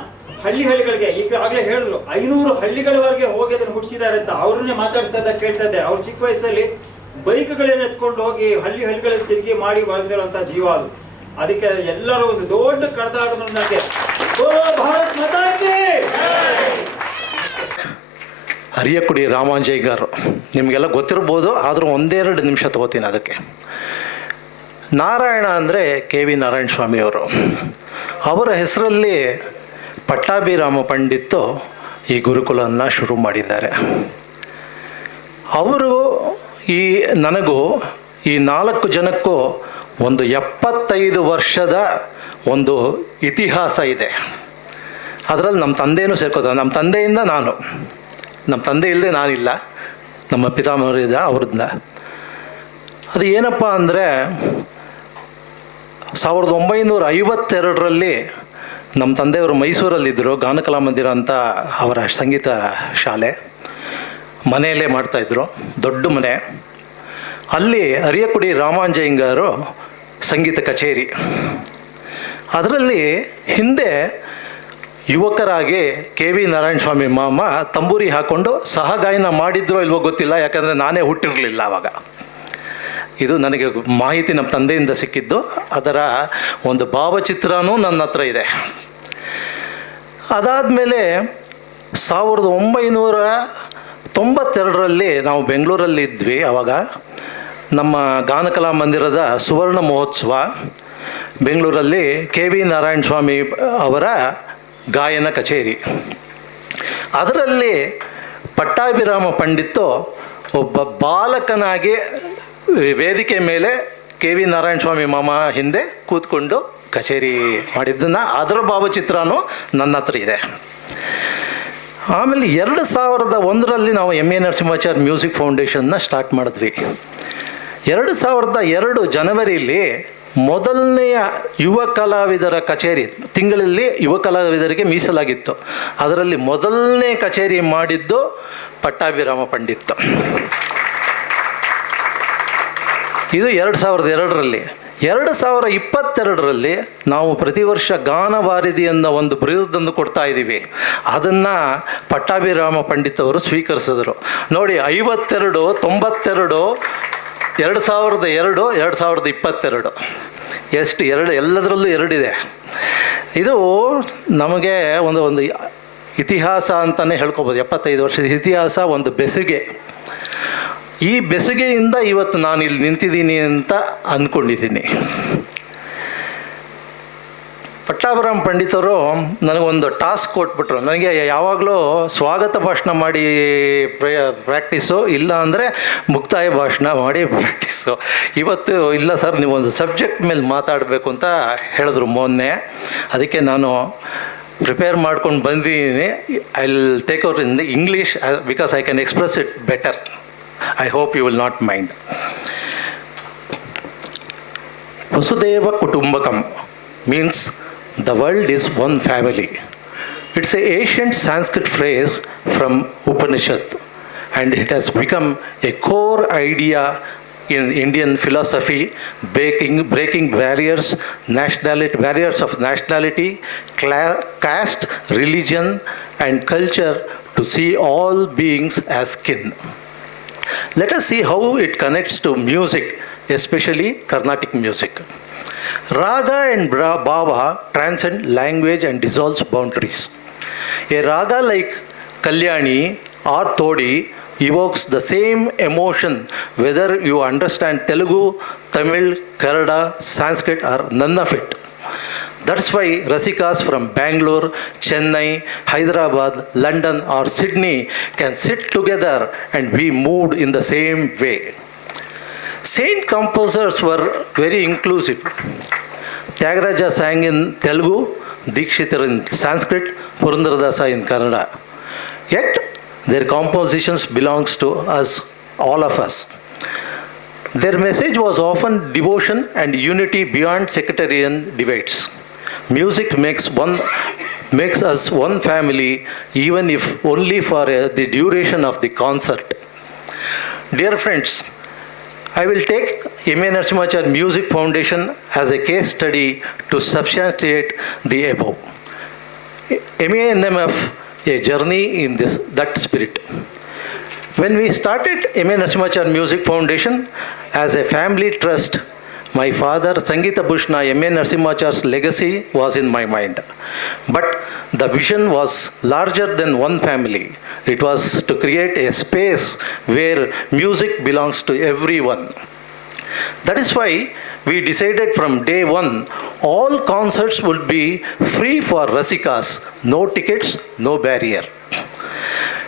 ಹಳ್ಳಿಗಳಿಗೆ ಈಗಾಗಲೇ ಹೇಳಿದ್ರು 500 ಹಳ್ಳಿಗಳವರೆಗೆ ಹೋಗಿ ಅದನ್ನು ಮುಟ್ಟಿಸಿದ್ದಾರೆ ಅಂತ. ಅವ್ರನ್ನೇ ಮಾತಾಡಿಸ್ತಾ ಇದ್ದಾಗ ಕೇಳ್ತಾ ಇದ್ದೆ, ಅವ್ರ ಚಿಕ್ಕ ವಯಸ್ಸಲ್ಲಿ ಬೈಕ್ಗಳನ್ನ ಎತ್ಕೊಂಡು ಹೋಗಿ ಹಳ್ಳಿಗಳಿಗೆ ತಿರುಗಿ ಮಾಡಿ ಬಂದಿರುವಂತ ಜೀವ ಅದು. ಅದಕ್ಕೆ ಎಲ್ಲರೂ ಒಂದು ದೊಡ್ಡ ಕಡದಾಡಿದ್ರು ನನಗೆ ಭಾರತ್ ಮಾತಾ ಕಿ. ಅರಿಯಕುಡಿ ರಾಮಾಂಜಯ್ಯಗಾರು ನಿಮಗೆಲ್ಲ ಗೊತ್ತಿರ್ಬೋದು, ಆದರೂ 1-2 ನಿಮಿಷ ತಗೋತೀನಿ ಅದಕ್ಕೆ. ನಾರಾಯಣ ಅಂದರೆ KV ನಾರಾಯಣ ಸ್ವಾಮಿಯವರು. ಅವರ ಹೆಸರಲ್ಲಿ ಪಟ್ಟಾಭಿರಾಮ ಪಂಡಿತ್ತು ಈ ಗುರುಕುಲವನ್ನು ಶುರು ಮಾಡಿದ್ದಾರೆ. ಅವರು ನನಗೂ ಈ 4 ಜನಕ್ಕೂ ಒಂದು 75 ವರ್ಷದ ಒಂದು ಇತಿಹಾಸ ಇದೆ. ಅದರಲ್ಲಿ ನಮ್ಮ ತಂದೆಯೂ ಸೇರ್ಕೋತಾರೆ. ನಮ್ಮ ತಂದೆಯಿಂದ ನಮ್ಮ ತಂದೆ ಇಲ್ಲದೆ ನಾನಿಲ್ಲ, ನಮ್ಮ ಪಿತಾಮಹರಿದ ಅವ್ರನ್ನ. ಅದು ಏನಪ್ಪ ಅಂದರೆ 1952ರಲ್ಲಿ ನಮ್ಮ ತಂದೆಯವರು ಮೈಸೂರಲ್ಲಿದ್ದರು. ಗಾನಕಲಾ ಮಂದಿರ ಅಂತ ಅವರ ಸಂಗೀತ ಶಾಲೆ, ಮನೆಯಲ್ಲೇ ಮಾಡ್ತಾಯಿದ್ರು, ದೊಡ್ಡ ಮನೆ. ಅಲ್ಲಿ ಅರಿಯಕುಡಿ ರಾಮಾಂಜಯ್ಯಗಾರು ಸಂಗೀತ ಕಚೇರಿ. ಅದರಲ್ಲಿ ಹಿಂದೆ ಯುವಕರಾಗಿ KV ನಾರಾಯಣ ಸ್ವಾಮಿ ಮಾಮ ತಂಬೂರಿ ಹಾಕ್ಕೊಂಡು ಸಹಗಾಯನ ಮಾಡಿದ್ರೋ ಇಲ್ವೋ ಗೊತ್ತಿಲ್ಲ, ಯಾಕಂದರೆ ನಾನೇ ಹುಟ್ಟಿರಲಿಲ್ಲ ಆವಾಗ. ಇದು ನನಗೆ ಮಾಹಿತಿ ನಮ್ಮ ತಂದೆಯಿಂದ ಸಿಕ್ಕಿದ್ದು. ಅದರ ಒಂದು ಭಾವಚಿತ್ರನೂ ನನ್ನ ಹತ್ರ ಇದೆ. ಅದಾದಮೇಲೆ 1992ರಲ್ಲಿ ನಾವು ಬೆಂಗಳೂರಲ್ಲಿ ಇದ್ವಿ. ಆವಾಗ ನಮ್ಮ ಗಾನಕಲಾ ಮಂದಿರದ ಸುವರ್ಣ ಮಹೋತ್ಸವ ಬೆಂಗಳೂರಲ್ಲಿ KV ನಾರಾಯಣ ಸ್ವಾಮಿ ಅವರ ಗಾಯನ ಕಚೇರಿ. ಅದರಲ್ಲಿ ಪಟ್ಟಾಭಿರಾಮ ಪಂಡಿತ್ತು ಒಬ್ಬ ಬಾಲಕನಾಗಿ ವೇದಿಕೆ ಮೇಲೆ KV ನಾರಾಯಣ ಸ್ವಾಮಿ ಮಾಮ ಹಿಂದೆ ಕೂತ್ಕೊಂಡು ಕಚೇರಿ ಮಾಡಿದ್ದನ್ನು ಅದರ ಭಾವಚಿತ್ರನೂ ನನ್ನ ಹತ್ರ ಇದೆ. ಆಮೇಲೆ 2001ರಲ್ಲಿ ನಾವು ಎಮ್ ಎ ನರಸಿಂಹಾಚಾರ್ಯ ಮ್ಯೂಸಿಕ್ ಫೌಂಡೇಶನ್ನ ಸ್ಟಾರ್ಟ್ ಮಾಡಿದ್ವಿ. 2002 ಜನವರಿಯಲ್ಲಿ ಮೊದಲನೆಯ ಯುವ ಕಲಾವಿದರ ಕಚೇರಿ ತಿಂಗಳಲ್ಲಿ ಯುವ ಕಲಾವಿದರಿಗೆ ಮೀಸಲಾಗಿತ್ತು. ಅದರಲ್ಲಿ ಮೊದಲನೇ ಕಚೇರಿ ಮಾಡಿದ್ದು ಪಟ್ಟಾಭಿರಾಮ ಪಂಡಿತ್. ಇದು 2002ರಲ್ಲಿ. 2022ರಲ್ಲಿ ನಾವು ಪ್ರತಿ ವರ್ಷ ಗಾನವಾರಿಧಿ ಅನ್ನೋ ಒಂದು ಬಿರುದನ್ನು ಕೊಡ್ತಾ ಇದ್ದೀವಿ. ಅದನ್ನು ಪಟ್ಟಾಭಿರಾಮ ಪಂಡಿತ್ ಅವರು ಸ್ವೀಕರಿಸಿದರು. ನೋಡಿ, 52, 92, 2002, 2022 ಎಷ್ಟು ಎಲ್ಲದರಲ್ಲೂ ಎರಡಿದೆ. ಇದು ನಮಗೆ ಒಂದು ಇತಿಹಾಸ ಅಂತಲೇ ಹೇಳ್ಕೊಬೋದು. 75 ವರ್ಷದ ಇತಿಹಾಸ, ಒಂದು ಬೆಸುಗೆ. ಈ ಬೆಸುಗೆಯಿಂದ ಇವತ್ತು ನಾನು ಇಲ್ಲಿ ನಿಂತಿದ್ದೀನಿ ಅಂತ ಅಂದ್ಕೊಂಡಿದ್ದೀನಿ. ಪಟ್ಟಾಭಿರಾಮ ಪಂಡಿತರು ನನಗೊಂದು ಟಾಸ್ಕ್ ಕೊಟ್ಬಿಟ್ರು. ನನಗೆ ಯಾವಾಗಲೂ ಸ್ವಾಗತ ಭಾಷಣ ಮಾಡಿ ಪ್ರಾಕ್ಟೀಸು, ಇಲ್ಲ ಅಂದರೆ ಮುಕ್ತಾಯ ಭಾಷಣ ಮಾಡಿ ಪ್ರಾಕ್ಟೀಸು. ಇವತ್ತು ಇಲ್ಲ ಸರ್, ನೀವೊಂದು ಸಬ್ಜೆಕ್ಟ್ ಮೇಲೆ ಮಾತಾಡಬೇಕು ಅಂತ ಹೇಳಿದ್ರು ಮೊನ್ನೆ. ಅದಕ್ಕೆ ನಾನು ಪ್ರಿಪೇರ್ ಮಾಡ್ಕೊಂಡು ಬಂದಿದ್ದೀನಿ. I will take over in the English because I can express it better. I hope you will not mind. Vasudeva Kutumbakam means the world is one family. It's an ancient Sanskrit phrase from Upanishad, and it has become a core idea in Indian philosophy, breaking barriers of nationality, caste, religion, and culture to see all beings as kin. Let us see how it connects to music, especially Carnatic music. Raga and Bhava transcend language and dissolves boundaries. A raga like Kalyani or Todi evokes the same emotion whether you understand Telugu, Tamil, Kannada, Sanskrit or none of it. That's why Rasikas from Bangalore, Chennai, Hyderabad, London or Sydney can sit together and be moved in the same way. Saint composers were very inclusive. Tyagaraja sang in Telugu, Dikshitar in Sanskrit, Purandaradasa in Kannada. Yet their compositions belongs to us, all of us. Their message was often devotion and unity beyond sectarian divides. Music makes us one family, even if only for the duration of the concert. Dear friends, I will take M.A. Narasimhacharya Music Foundation as a case study to substantiate the above. MANMF, a journey in that spirit. When we started M.A. Narasimhacharya Music Foundation as a family trust, my father, Sangeeta Bhushna, M.A. Narasimhacharya's legacy was in my mind. But the vision was larger than one family. It was to create a space where music belongs to everyone. That is why we decided from day one, all concerts would be free for Rasikas, no tickets, no barrier.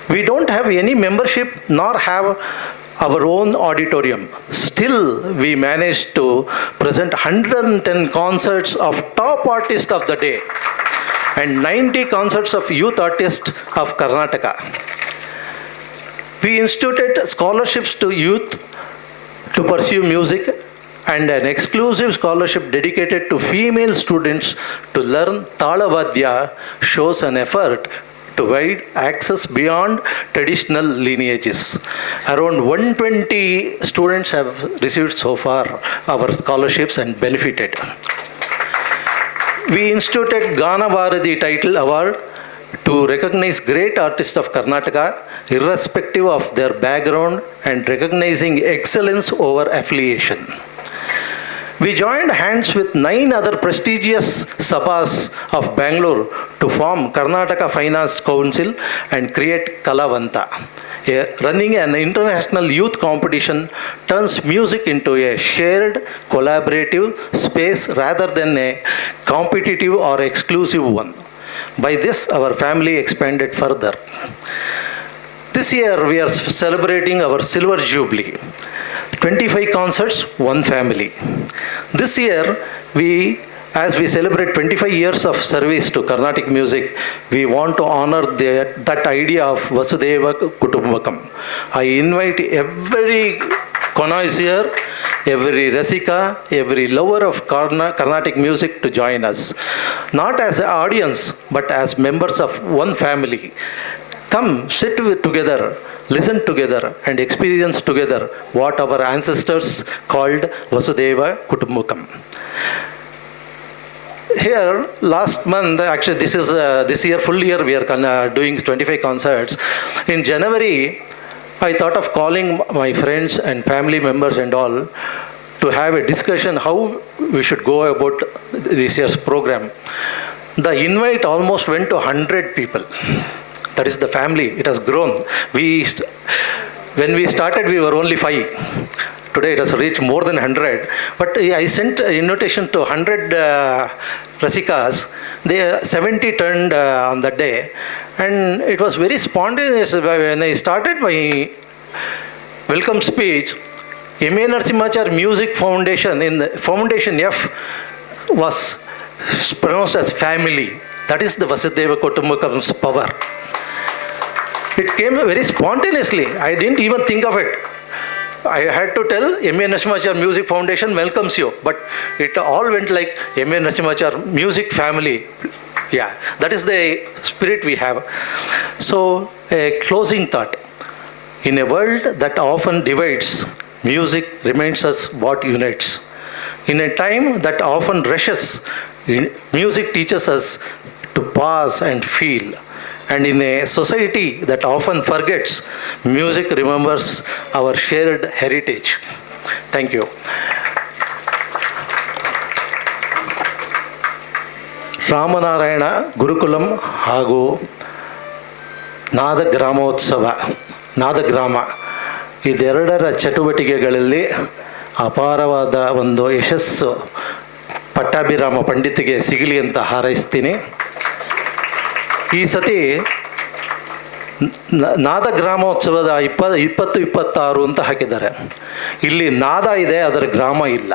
We don't have any membership nor have our own auditorium. Still, we managed to present 110 concerts of top artists of the day and 90 concerts of youth artists of Karnataka. We instituted scholarships to youth to pursue music and an exclusive scholarship dedicated to female students to learn Talavadya shows an effort to wide access beyond traditional lineages. Around 120 students have received so far our scholarships and benefited. We instituted Gana Bharati Title Award to recognize great artists of Karnataka, irrespective of their background, and recognizing excellence over affiliation. We joined hands with 9 other prestigious Sabhas of Bangalore to form Karnataka Finance Council and create Kalavanta. Running an international youth competition turns music into a shared, collaborative space rather than a competitive or exclusive one. By this, our family expanded further. This year, we are celebrating our Silver Jubilee. 25 concerts, one family. This year, we as we celebrate 25 years of service to Carnatic music, we want to honor that idea of Vasudeva Kutumbakam. I invite every connoisseur, every Rasika, every lover of Carnatic music to join us. Not as an audience, but as members of one family. Come, sit together, listen together, and experience together what our ancestors called Vasudeva Kutumbakam. Here, last month, actually this year, full year, we are doing 25 concerts. In January, I thought of calling my friends and family members and all to have a discussion how we should go about this year's program. The invite almost went to 100 people. That is the family. It has grown. When we started, we were only 5. Today it has reached more than 100. But I sent an invitation to 100 Rasikas. 70 turned on that day. And it was very spontaneous. When I started my welcome speech, M.A. Narasimhachar Music Foundation, in the Foundation F, was pronounced as family. That is the Vasudeva Kutumbakam's power. It came very spontaneously. I didn't even think of it. I had to tell M.A. Narasimhachar Music Foundation welcomes you, but it all went like M.A. Narasimhachar Music Family. Yeah, that is the spirit we have. So, a closing thought. In a world that often divides, music reminds us what unites. In a time that often rushes, music teaches us to pause and feel. And in a society that often forgets, music remembers our shared heritage. Thank you. Ramanarayana Gurukulam ಹಾಗೂ ನಾದಗ್ರಾಮ ಇದೆರಡರ ಚಟುವಟಿಕೆಗಳಲ್ಲಿ ಅಪಾರವಾದ ಒಂದು ಯಶಸ್ಸು ಪಟ್ಟಾಭಿರಾಮ ಪಂಡಿತಿಗೆ ಸಿಗಲಿ ಅಂತ ಹಾರೈಸ್ತೀನಿ. ಈ ಸತಿ ನಾದ ಗ್ರಾಮೋತ್ಸವದ 2026 ಅಂತ ಹಾಕಿದ್ದಾರೆ. ಇಲ್ಲಿ ನಾದ ಇದೆ, ಅದರ ಗ್ರಾಮ ಇಲ್ಲ.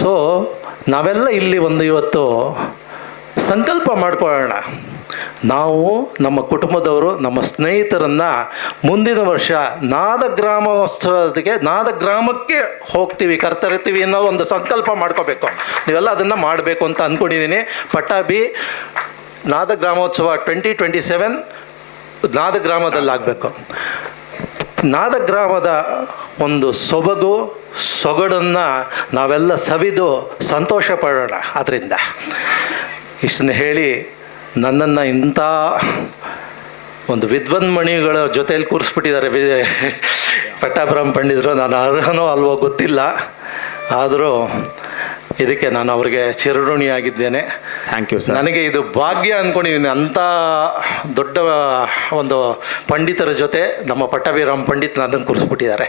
ಸೊ ನಾವೆಲ್ಲ ಇಲ್ಲಿ ಇವತ್ತು ಸಂಕಲ್ಪ ಮಾಡ್ಕೊಳ್ಳೋಣ. ನಾವು ನಮ್ಮ ಕುಟುಂಬದವರು, ನಮ್ಮ ಸ್ನೇಹಿತರನ್ನು ಮುಂದಿನ ವರ್ಷ ನಾದ ಗ್ರಾಮಕ್ಕೆ ಹೋಗ್ತೀವಿ, ಕರ್ತರ್ತೀವಿ ಅನ್ನೋ ಒಂದು ಸಂಕಲ್ಪ ಮಾಡ್ಕೋಬೇಕು. ನೀವೆಲ್ಲ ಅದನ್ನು ಮಾಡಬೇಕು ಅಂತ ಅಂದ್ಕೊಂಡಿದ್ದೀನಿ. ಪಟ್ಟಾಭಿ ನಾದ ಗ್ರಾಮೋತ್ಸವ 2027 ನಾದ ಗ್ರಾಮದಲ್ಲಾಗಬೇಕು. ನಾದ ಗ್ರಾಮದ ಒಂದು ಸೊಗಡನ್ನು ನಾವೆಲ್ಲ ಸವಿದು ಸಂತೋಷ ಪಡೋಣ. ಅದರಿಂದ ಇಷ್ಟನ್ನು ಹೇಳಿ ನನ್ನನ್ನು ಇಂಥ ಒಂದು ವಿದ್ವನ್ಮಣಿಗಳ ಜೊತೆಯಲ್ಲಿ ಕೂರಿಸ್ಬಿಟ್ಟಿದ್ದಾರೆ ಪಟ್ಟಾಭಿರಾಮ ಪಂಡಿತರು. ನಾನು ಅರ್ಹನೋ ಅಲ್ವೋ ಗೊತ್ತಿಲ್ಲ, ಆದರೂ ಇದಕ್ಕೆ ನಾನು ಅವ್ರಿಗೆ ಚಿರಋಣಿಯಾಗಿದ್ದೇನೆ. Thank you sir. ನನಗೆ ಇದು ಭಾಗ್ಯ ಅಂದ್ಕೊಂಡಿದ್ದೀನಿ. ಅಂಥ ದೊಡ್ಡ ಒಂದು ಪಂಡಿತರ ಜೊತೆ ನಮ್ಮ ಪಟ್ಟಾಭಿರಾಮ ಪಂಡಿತ್ ನನ್ನನ್ನು ಕೂರಿಸ್ಬಿಟ್ಟಿದ್ದಾರೆ.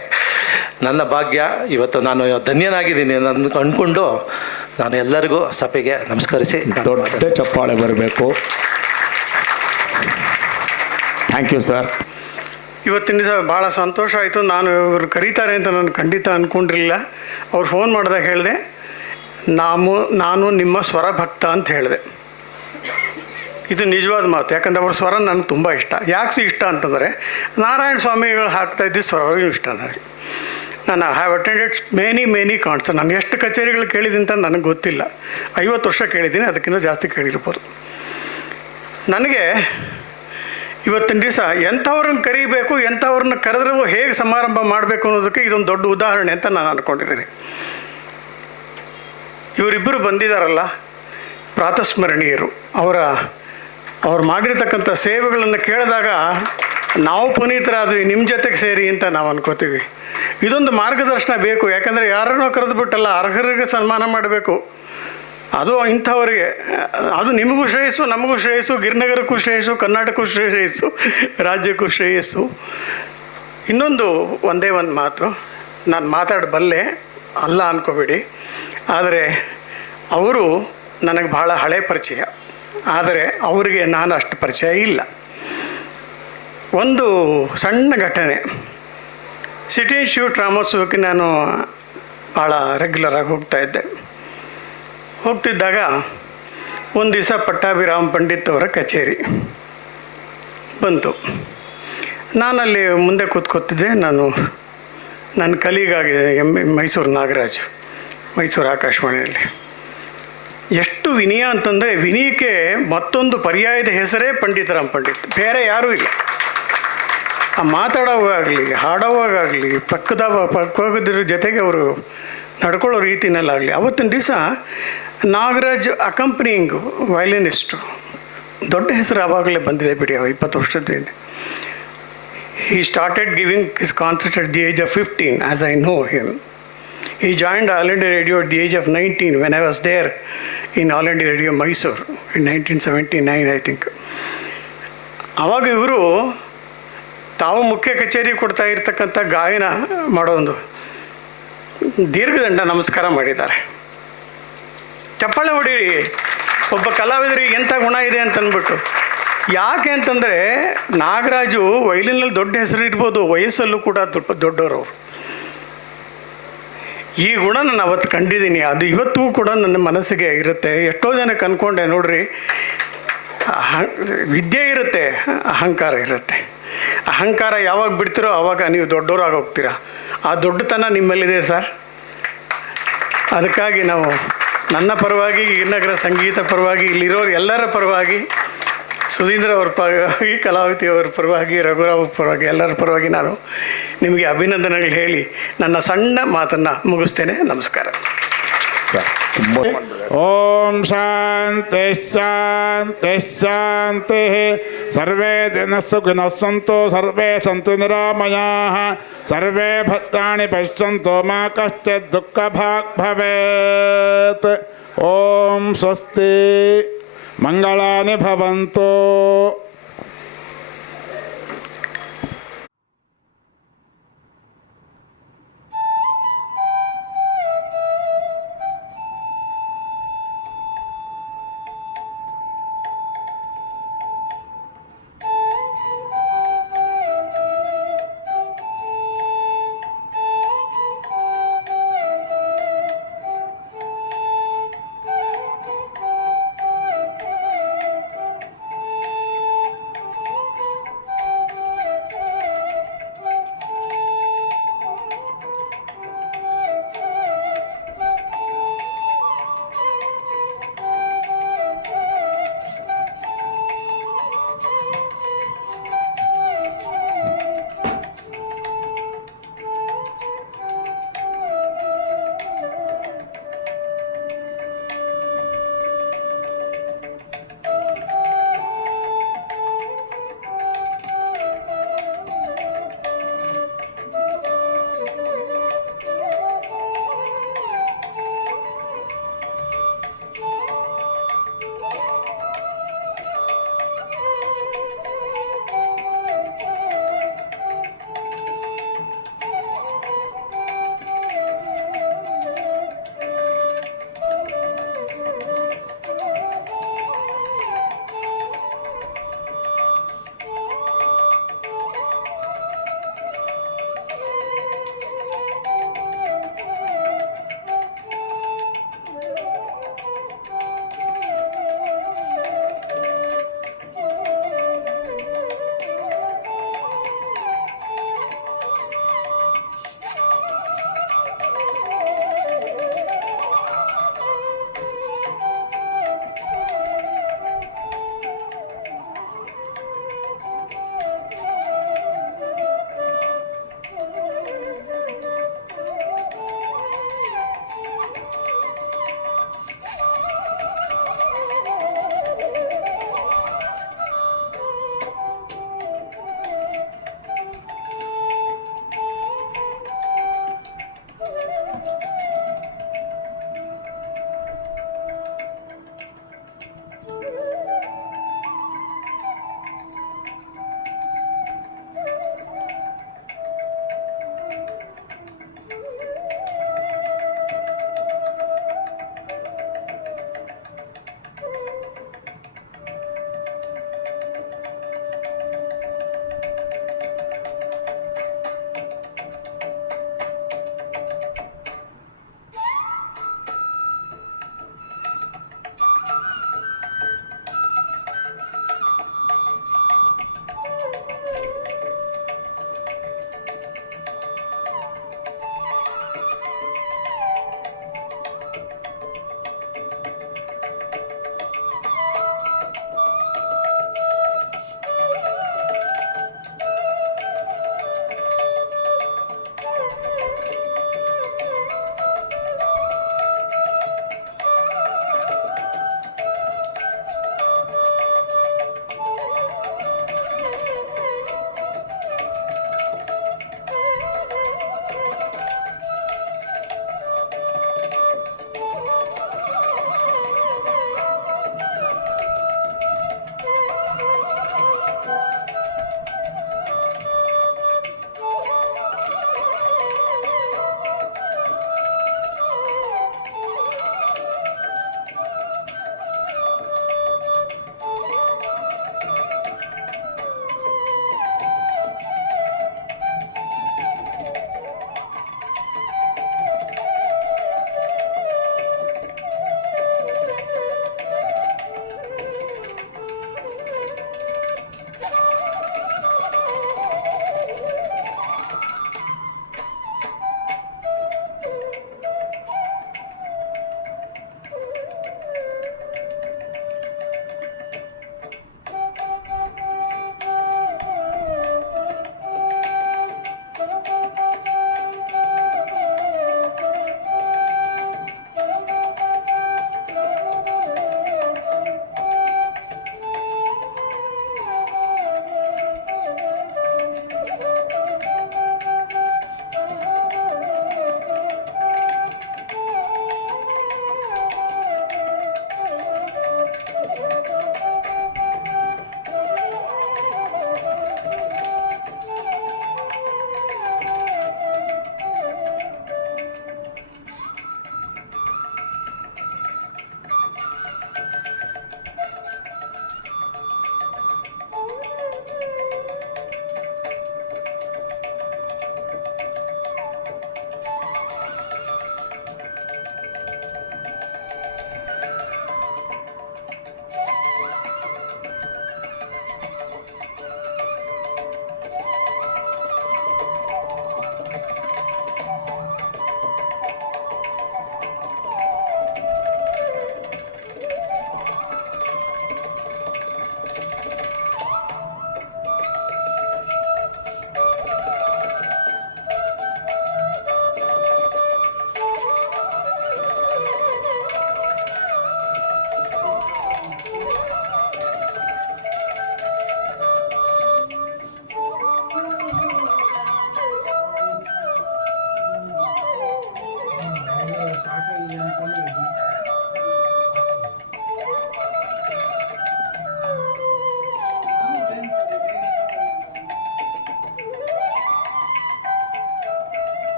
ನನ್ನ ಭಾಗ್ಯ. ಇವತ್ತು ನಾನು ಧನ್ಯನಾಗಿದ್ದೀನಿ ಅಂದ್ಕೊಂಡು ನಾನು ಎಲ್ಲರಿಗೂ ಸಭೆಗೆ ನಮಸ್ಕರಿಸಿ ದೊಡ್ಡ ಚಪ್ಪಾಳೆ ಬರಬೇಕು. Thank you sir. ಇವತ್ತಿನ ದಿವಸ ಭಾಳ ಸಂತೋಷ ಆಯಿತು. ನಾನು ಇವರು ಕರೀತಾರೆ ಅಂತ ನಾನು ಖಂಡಿತ ಅಂದ್ಕೊಂಡಿರಲಿಲ್ಲ. ಅವ್ರು ಫೋನ್ ಮಾಡಿದಾಗ ಹೇಳಿದೆ, ನಾನು ನಿಮ್ಮ ಸ್ವರ ಭಕ್ತ ಅಂತ ಹೇಳಿದೆ. ಇದು ನಿಜವಾದ ಮಾತು. ಯಾಕಂದರೆ ಅವ್ರ ಸ್ವರ ನನಗೆ ತುಂಬ ಇಷ್ಟ. ಯಾಕೆ ಇಷ್ಟ ಅಂತಂದರೆ ನಾರಾಯಣ ಸ್ವಾಮಿಗಳು ಹಾಕ್ತಾಯಿದ್ದು ಸ್ವರವೂ ಇಷ್ಟ ನನಗೆ. ನಾನು ಹ್ಯಾವ್ ಅಟೆಂಡೆಡ್ ಮೆನಿ ಕಾನ್ಸರ್ಟ್. ನಾನು ಎಷ್ಟು ಕಚೇರಿಗಳು ಕೇಳಿದ್ದೀನಿ ಅಂತ ನನಗೆ ಗೊತ್ತಿಲ್ಲ. 50 ವರ್ಷ ಕೇಳಿದ್ದೀನಿ, ಅದಕ್ಕಿಂತ ಜಾಸ್ತಿ ಕೇಳಿರ್ಬೋದು. ನನಗೆ ಇವತ್ತಿನ ದಿವಸ ಎಂಥವ್ರನ್ನ ಕರೀಬೇಕು, ಎಂಥವ್ರನ್ನ ಕರೆದ್ರೂ ಹೇಗೆ ಸಮಾರಂಭ ಮಾಡಬೇಕು ಅನ್ನೋದಕ್ಕೆ ಇದೊಂದು ದೊಡ್ಡ ಉದಾಹರಣೆ ಅಂತ ನಾನು ಅಂದ್ಕೊಂಡಿದ್ದೀನಿ. ಇವರಿಬ್ಬರು ಬಂದಿದ್ದಾರಲ್ಲ, ಪ್ರಾತಸ್ಮರಣೀಯರು. ಅವ್ರು ಮಾಡಿರ್ತಕ್ಕಂಥ ಸೇವೆಗಳನ್ನು ಕೇಳಿದಾಗ ನಾವು ಪುನೀತರಾದ್ವಿ, ನಿಮ್ಮ ಜೊತೆಗೆ ಸೇರಿ ಅಂತ ನಾವು ಅನ್ಕೋತೀವಿ. ಇದೊಂದು ಮಾರ್ಗದರ್ಶನ ಬೇಕು. ಯಾಕಂದರೆ ಯಾರನ್ನೋ ಕರೆದುಬಿಟ್ಟಲ್ಲ, ಅರ್ಹರಿಗೆ ಸನ್ಮಾನ ಮಾಡಬೇಕು. ಅದು ಇಂಥವರಿಗೆ, ಅದು ನಿಮಗೂ ಶ್ರೇಯಸ್ಸು, ನಮಗೂ ಶ್ರೇಯಸ್ಸು, ಗಿರಿನಗರಕ್ಕೂ ಶ್ರೇಯಸ್ಸು, ಕರ್ನಾಟಕಕ್ಕೂ ಶ್ರೇಯಸ್ಸು, ರಾಜ್ಯಕ್ಕೂ ಶ್ರೇಯಸ್ಸು. ಇನ್ನೊಂದು ಒಂದೇ ಒಂದು ಮಾತು, ನಾನು ಮಾತಾಡಬಲ್ಲೆ ಅಲ್ಲ ಅಂದ್ಕೋಬೇಡಿ. ಆದರೆ ಅವರು ನನಗೆ ಭಾಳ ಹಳೆ ಪರಿಚಯ, ಆದರೆ ಅವರಿಗೆ ನಾನು ಅಷ್ಟು ಪರಿಚಯ ಇಲ್ಲ. ಒಂದು ಸಣ್ಣ ಘಟನೆ. ಸಿಟಿ ಇನ್ಸ್ಟಿಟ್ಯೂಟ್ ರಾಮೋತ್ಸವಕ್ಕೆ ನಾನು ಭಾಳ ರೆಗ್ಯುಲರಾಗಿ ಹೋಗ್ತಾಯಿದ್ದೆ. ಹೋಗ್ತಿದ್ದಾಗ ಒಂದು ದಿವಸ ಪಟ್ಟಾಭಿರಾಮ್ ಪಂಡಿತ್ ಅವರ ಕಚೇರಿ ಬಂತು. ನಾನಲ್ಲಿ ಮುಂದೆ ಕೂತ್ಕೊತಿದ್ದೆ. ನನ್ನ ಕಲೀಗಾಗಿದೆ ಮೈಸೂರು ನಾಗರಾಜ್, ಮೈಸೂರು ಆಕಾಶವಾಣಿಯಲ್ಲಿ. ಎಷ್ಟು ವಿನಯ ಅಂತಂದರೆ, ವಿನಯಕ್ಕೆ ಮತ್ತೊಂದು ಪರ್ಯಾಯದ ಹೆಸರೇ ಪಂಡಿತರಾಮ್ ಪಂಡಿತ್, ಬೇರೆ ಯಾರೂ ಇಲ್ಲ. ಮಾತಾಡೋವಾಗಲಿ, ಹಾಡೋವಾಗಲಿ, ಪಕ್ಕದಿರೋ ಜೊತೆಗೆ ಅವರು ನಡ್ಕೊಳ್ಳೋ ರೀತಿನಲ್ಲಾಗಲಿ. ಅವತ್ತಿನ ದಿವಸ ನಾಗರಾಜ್ ಅಕಂಪ್ನಿಯಿಂಗು ವಯಲಿನಿಸ್ಟು, ದೊಡ್ಡ ಹೆಸರು ಆವಾಗಲೇ ಬಂದಿದೆ ಬಿಡಿ, 20 ವರ್ಷದ ಹಿಂದೆ. He started giving his concert at the age of 15, as I know him. He joined All India Radio at the age of 19 when I was there in All India Radio Mysore in 1979, I think. ಆವಾಗ ಇವರು ತಾವು ಮುಖ್ಯ ಕಚೇರಿ ಕೊಡ್ತಾ ಇರ್ತಕ್ಕಂಥ ಗಾಯನ ಮಾಡೋ ಒಂದು ದೀರ್ಘದಂಡ ನಮಸ್ಕಾರ ಮಾಡಿದ್ದಾರೆ. ಚಪ್ಪಾಳೆ ಹೊಡೀರಿ, ಒಬ್ಬ ಕಲಾವಿದರಿಗೆ ಎಂಥ ಗುಣ ಇದೆ ಅಂತಂದ್ಬಿಟ್ಟು. ಯಾಕೆ ಅಂತಂದರೆ, ನಾಗರಾಜು ವಯಲಿನಲ್ಲಿ ದೊಡ್ಡ ಹೆಸರು ಇರ್ಬೋದು, ವಯಸ್ಸಲ್ಲೂ ಕೂಡ ದೊಡ್ಡವರು. ಈ ಗುಣ ನಾನು ಅವತ್ತು ಕಂಡಿದ್ದೀನಿ, ಅದು ಇವತ್ತೂ ಕೂಡ ನನ್ನ ಮನಸ್ಸಿಗೆ ಇರುತ್ತೆ. ಎಷ್ಟೋ ಜನಕ್ಕೆ ಅಂದ್ಕೊಂಡೆ, ನೋಡ್ರಿ, ವಿದ್ಯೆ ಇರುತ್ತೆ, ಅಹಂಕಾರ ಇರುತ್ತೆ. ಅಹಂಕಾರ ಯಾವಾಗ ಬಿಡ್ತೀರೋ ಆವಾಗ ನೀವು ದೊಡ್ಡವರಾಗಿ ಹೋಗ್ತೀರಾ. ಆ ದೊಡ್ಡತನ ನಿಮ್ಮಲ್ಲಿದೆ ಸರ್. ಅದಕ್ಕಾಗಿ ನಾವು ನನ್ನ ಪರವಾಗಿ, ಗಿರಿನಗರ ಸಂಗೀತ ಪರವಾಗಿ, ಇಲ್ಲಿರೋರು ಎಲ್ಲರ ಪರವಾಗಿ, ಸುಧೀಂದ್ರ ಅವ್ರ ಪರವಾಗಿ, ಕಲಾವತಿ ಅವ್ರ ಪರವಾಗಿ, ರಘುರಾವ್ ಪರವಾಗಿ, ಎಲ್ಲರ ಪರವಾಗಿ ನಾನು ನಿಮಗೆ ಅಭಿನಂದನೆಗಳು ಹೇಳಿ ನನ್ನ ಸಣ್ಣ ಮಾತನ್ನು ಮುಗಿಸ್ತೇನೆ. ನಮಸ್ಕಾರ. ಓಂ ಶಾಂತಿ ಶಾಂತಿ ಶಾಂತಿ. ಸರ್ವೇ ಜನಃ ಸುಖಿನಃ ಸಂತು, ಸರ್ವೇ ಸಂತು ನಿರಾಮಯಾಃ, ಸರ್ವೇ ಭದ್ರಾಣಿ ಪಶ್ಯಂತು, ಮಾ ಕಶ್ಚಿತ್ ದುಃಖಭಾಗ್ ಭವೇತ್. ಓಂ ಸ್ವಸ್ತಿ, ಮಂಗಳಾನಿ ಭವಂತು.